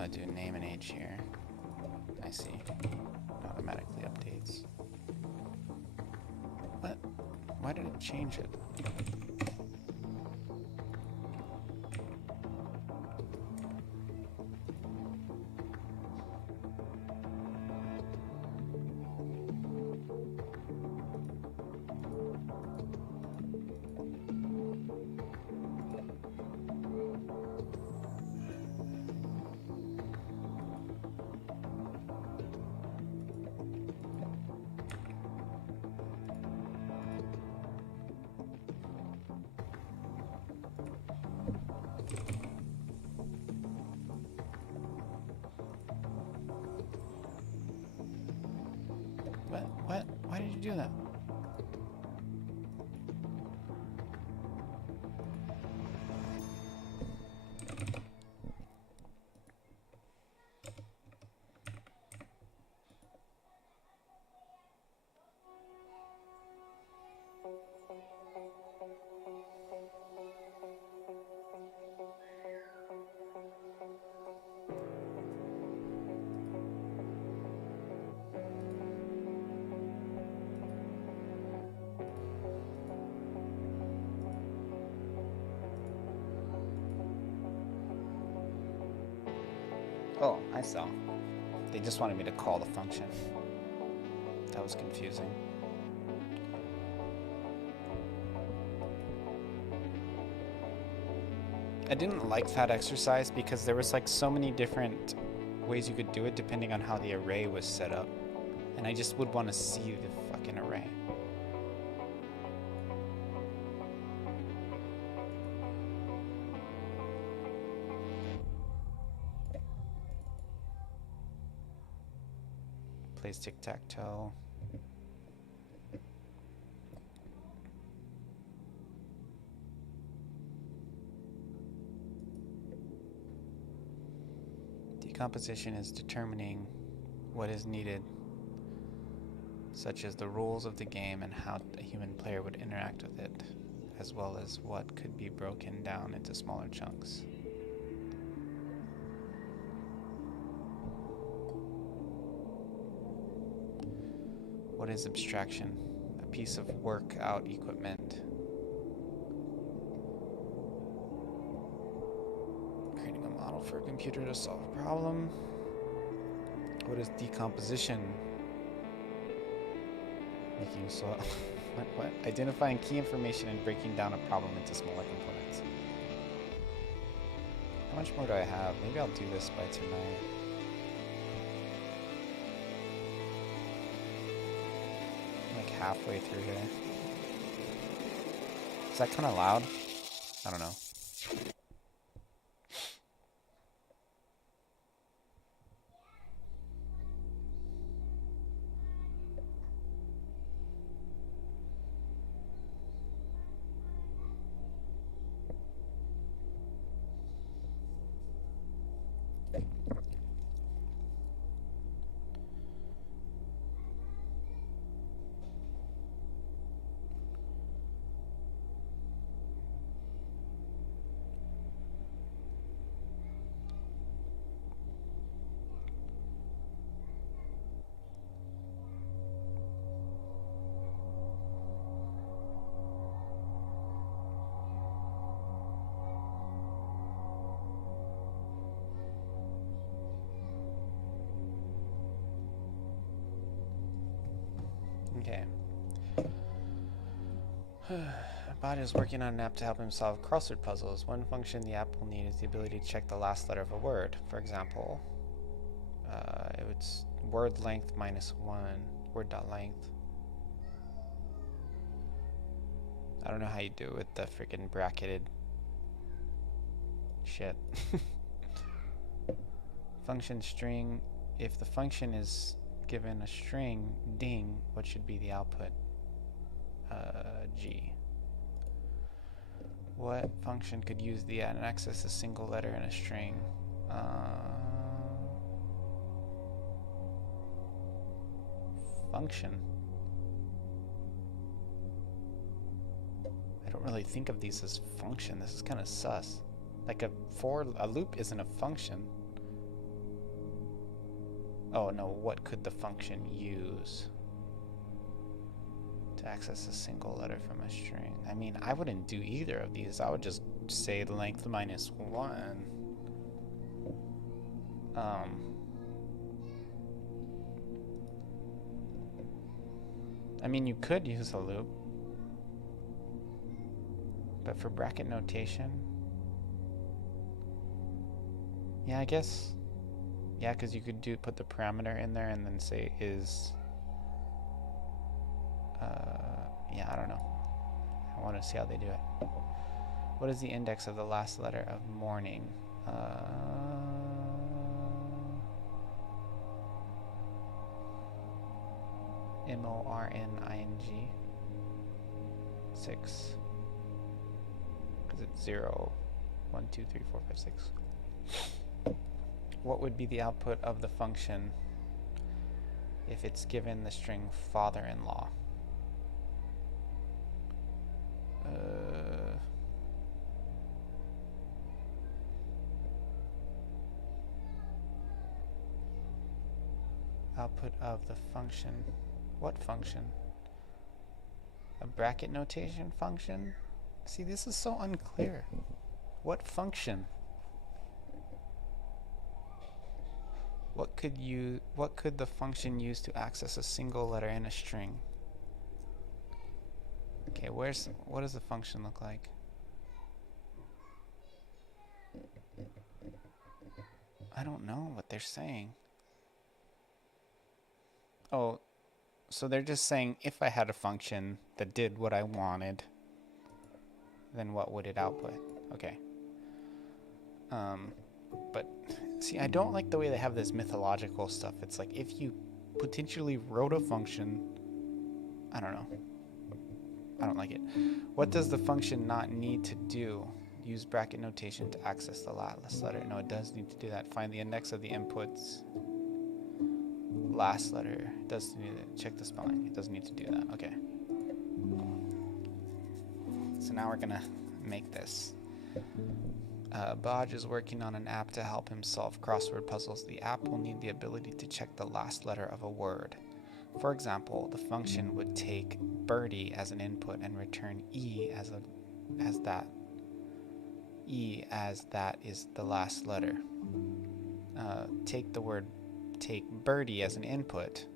I do name and age here. I see. Automatically updates. What? Why did it change it? What? Why did you do that? Oh, I saw. They just wanted me to call the function. That was confusing. I didn't like that exercise because there was like so many different ways you could do it depending on how the array was set up. And I just would want to see the fucking array. Plays tic-tac-toe. Decomposition is determining what is needed, such as the rules of the game and how a human player would interact with it, as well as what could be broken down into smaller chunks. What is abstraction? A piece of workout equipment. Creating a model for a computer to solve a problem. What is decomposition? Making so what? Identifying key information and breaking down a problem into smaller components. How much more do I have? Maybe I'll do this by tonight. Like halfway through here. Is that kind of loud? I don't know. Okay. Bot is working on an app to help him solve crossword puzzles. One function the app will need is the ability to check the last letter of a word. For example, it's word length minus 1, word.length. I don't know how you do it with the freaking bracketed shit. Function string. If the function is given a string, ding, what should be the output? G. What function could use the and access a single letter in a string? Function. I don't really think of these as function. This is kind of sus. Like a loop isn't a function. Oh no, what could the function use to access a single letter from a string? I mean, I wouldn't do either of these. I would just say length minus 1. I mean, you could use a loop, but for bracket notation, yeah, I guess. Yeah, because you could put the parameter in there and then say is, yeah, I don't know. I want to see how they do it. What is the index of the last letter of morning? M-O-R-N-I-N-G. 6. Because it's 0, 1, 2, 3, 4, 5, 6. What would be the output of the function if it's given the string father-in-law? Output of the function. What function? A bracket notation function? See, this is so unclear. What function? What could the function use to access a single letter in a string? Okay, what does the function look like? I don't know what they're saying. Oh, so they're just saying if I had a function that did what I wanted, then what would it output? Okay. But see, I don't like the way they have this mythological stuff. It's like if you potentially wrote a function, I don't know. I don't like it. What does the function not need to do? Use bracket notation to access the last letter. No, it does need to do that. Find the index of the inputs. Last letter. It does need to check the spelling. It doesn't need to do that. Okay. So now we're gonna make this. Bodge is working on an app to help him solve crossword puzzles. The app will need the ability to check the last letter of a word. For example, the function would take birdie as an input and return E as that is the last letter. Take birdie as an input.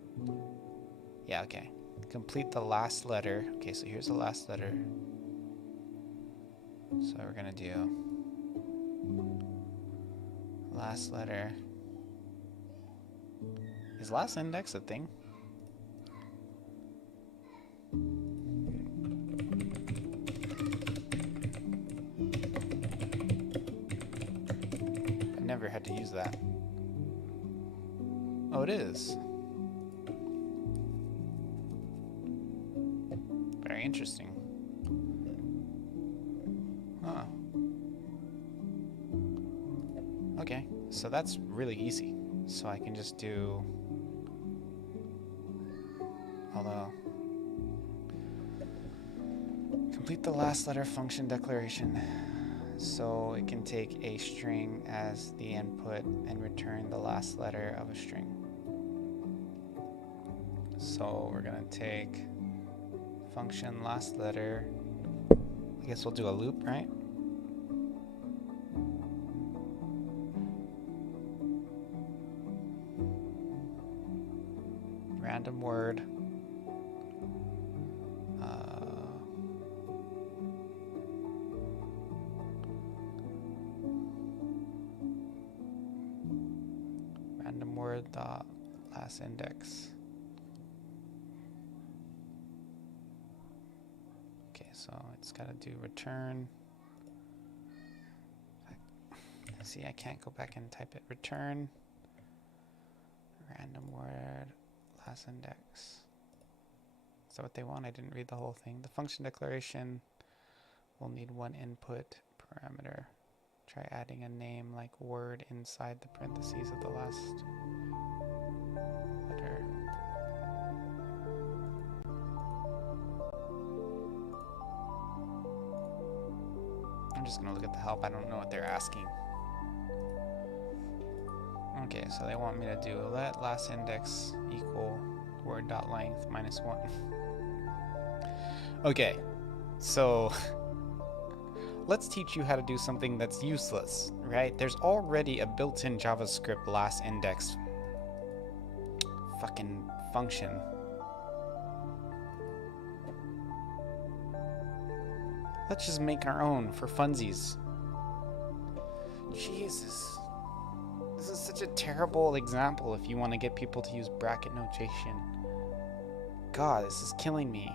Yeah, okay. Complete the last letter. Okay, so here's the last letter. So we're gonna do last letter. Is last index a thing? I've never had to use that. Oh, it is. Very interesting. Huh. Okay, so that's really easy. So I can just do... Although... Complete the last letter function declaration. So it can take a string as the input and return the last letter of a string. So we're gonna take function last letter. I guess we'll do a loop, right? Random word. Random word dot last index. Okay, so it's got to do return. See, I can't go back and type it. Return random word last index. Is that what they want? I didn't read the whole thing. The function declaration will need one input parameter. Try adding a name like word inside the parentheses of the last letter. I'm just gonna look at the help. I don't know what they're asking. Okay, so they want me to do let last index equal word dot length minus 1. Okay, so let's teach you how to do something that's useless, right? There's already a built-in JavaScript last index fucking function. Let's just make our own for funsies. Jesus. This is such a terrible example if you want to get people to use bracket notation. God, this is killing me.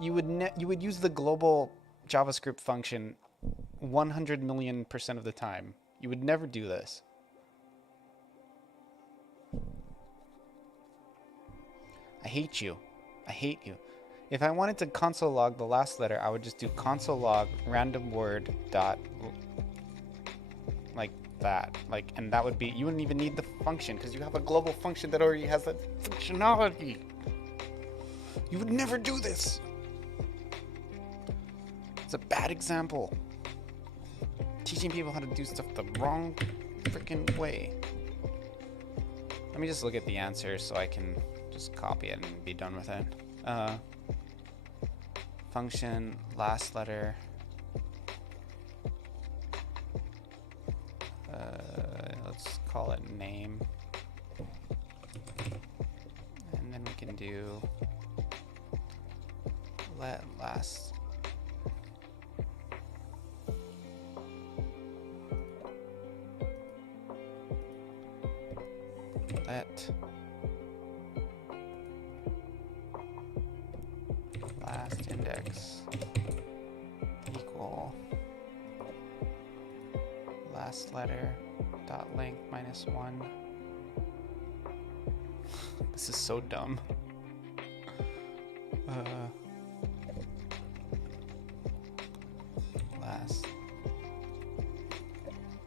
You would use the global JavaScript function 100 million% of the time. You would never do this. I hate you. I hate you. If I wanted to console log the last letter, I would just do console log random word dot like that. Like, and that would be, you wouldn't even need the function because you have a global function that already has that functionality. You would never do this. It's a bad example. Teaching people how to do stuff the wrong freaking way. Let me just look at the answer so I can just copy it and be done with it. Function, last letter. Let's call call it name. And then we can do let last. Let last index equal last letter dot length minus 1. This is so dumb. Last.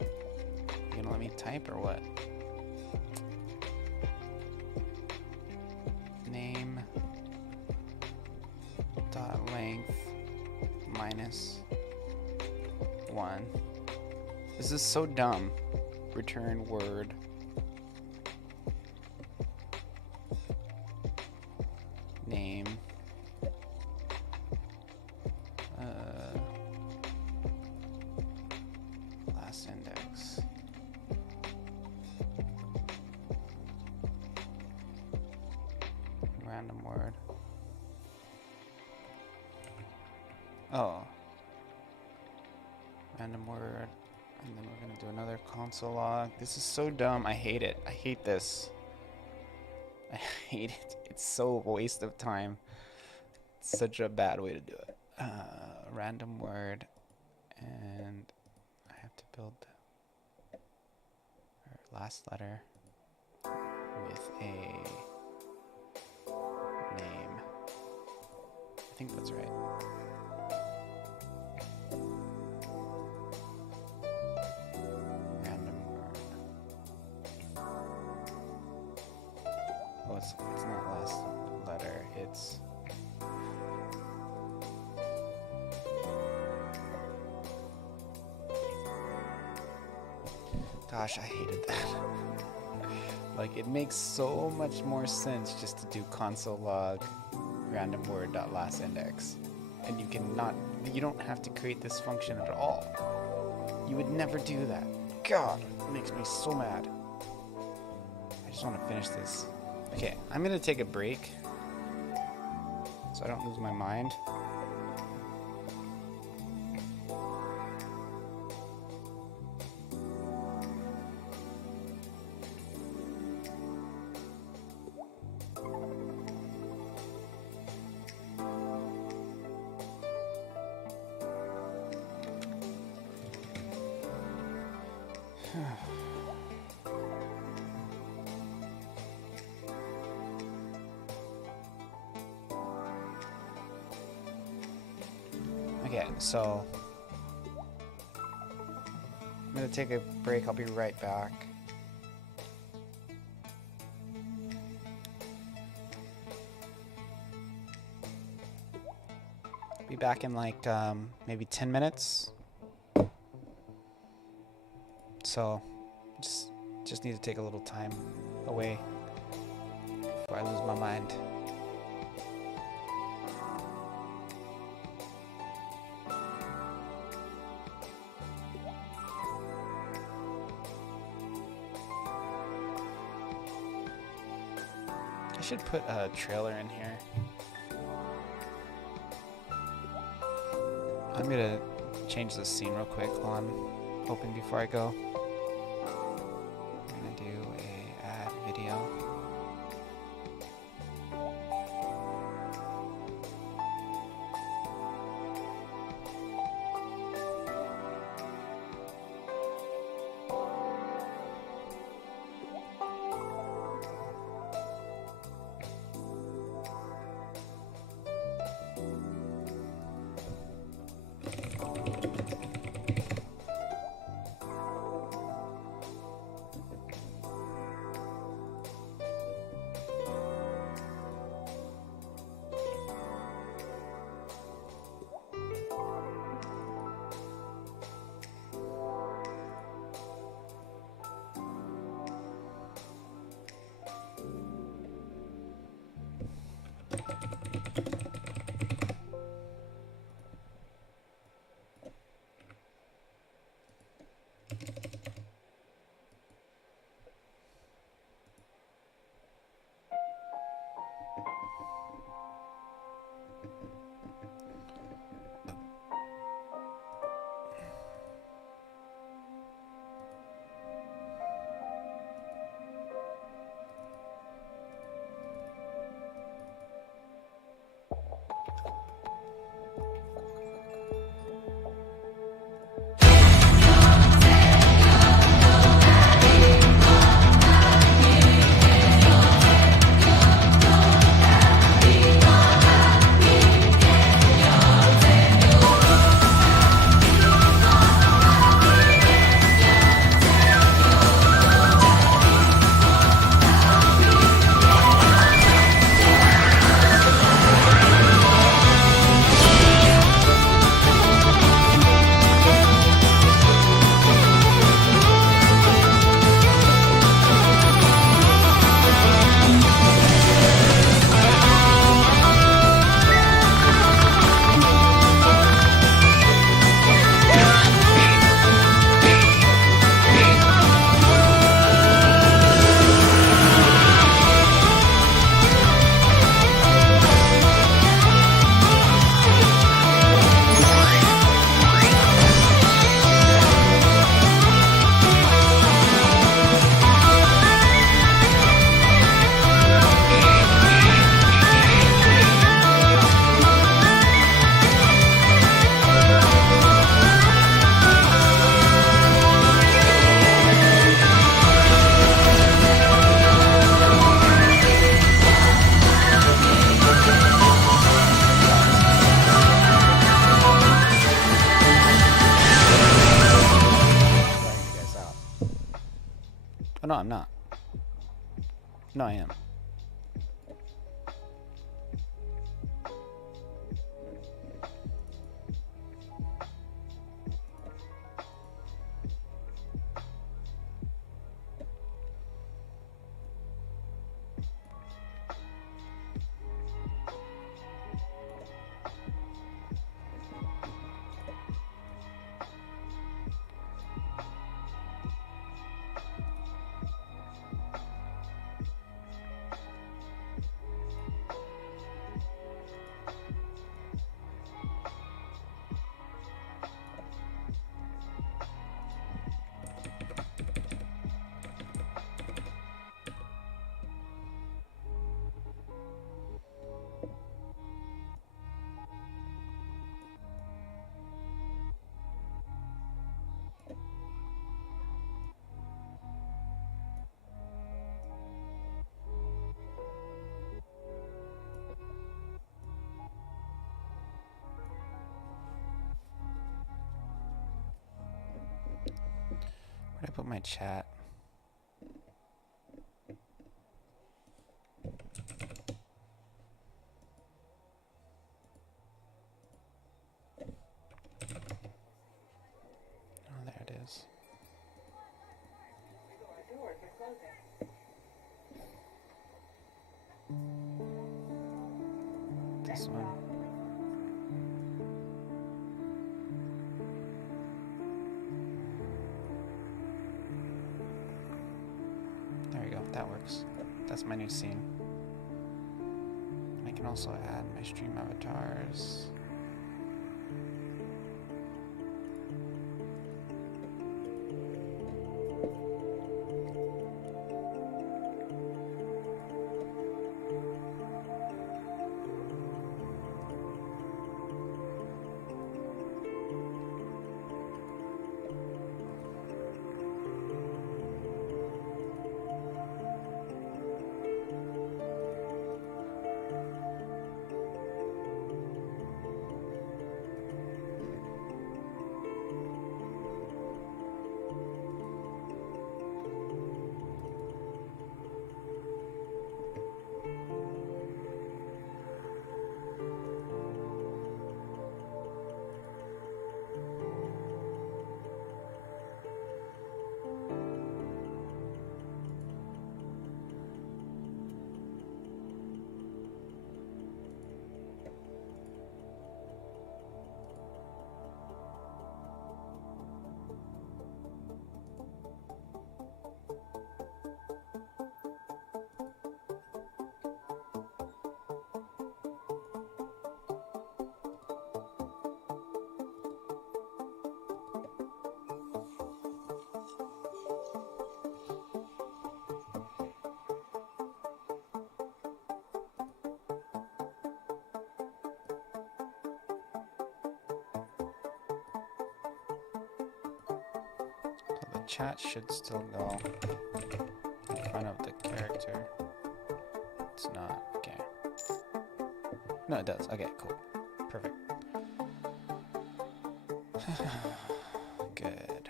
You gonna let me type or what? Name dot length minus 1. This is so dumb. Return word. Name. Last index. Random word. Oh. Random word. And then we're gonna do another console log. This is so dumb. I hate it. I hate this. I hate it. It's so a waste of time. It's such a bad way to do it. Random word. And I have to build our last letter with a name. I think that's right. Random word. Oh, it's not last letter. It's gosh, I hated that. Like, it makes so much more sense just to do console log random word dot last index, and you don't have to create this function at all. You would never do that. God, it makes me so mad. I just want to finish this. Okay, I'm gonna take a break so I don't lose my mind. Okay, so I'm gonna take a break. I'll be right back. Be back in like maybe 10 minutes. So just need to take a little time away before I lose my mind. I should put a trailer in here. I'm gonna change the scene real quick while I'm hoping before I go. I'm gonna do a add video. I'm not. No, I am. Where'd I put my chat? Oh, there it is. This one. There we go, that works. That's my new scene. I can also add my stream avatars. The chat should still go in front of the character. It's not. Okay. No, it does. Okay, cool. Perfect. Good.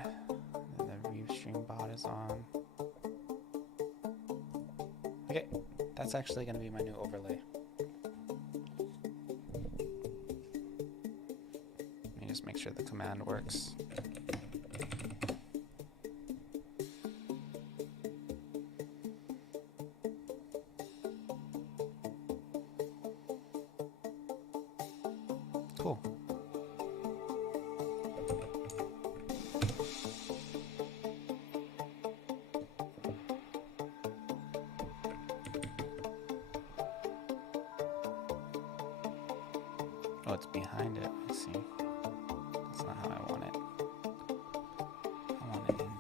And the Restream bot is on. Okay, that's actually going to be my new overlay. Let me just make sure the command works. Cool. Oh, it's behind it. I see. That's not how I want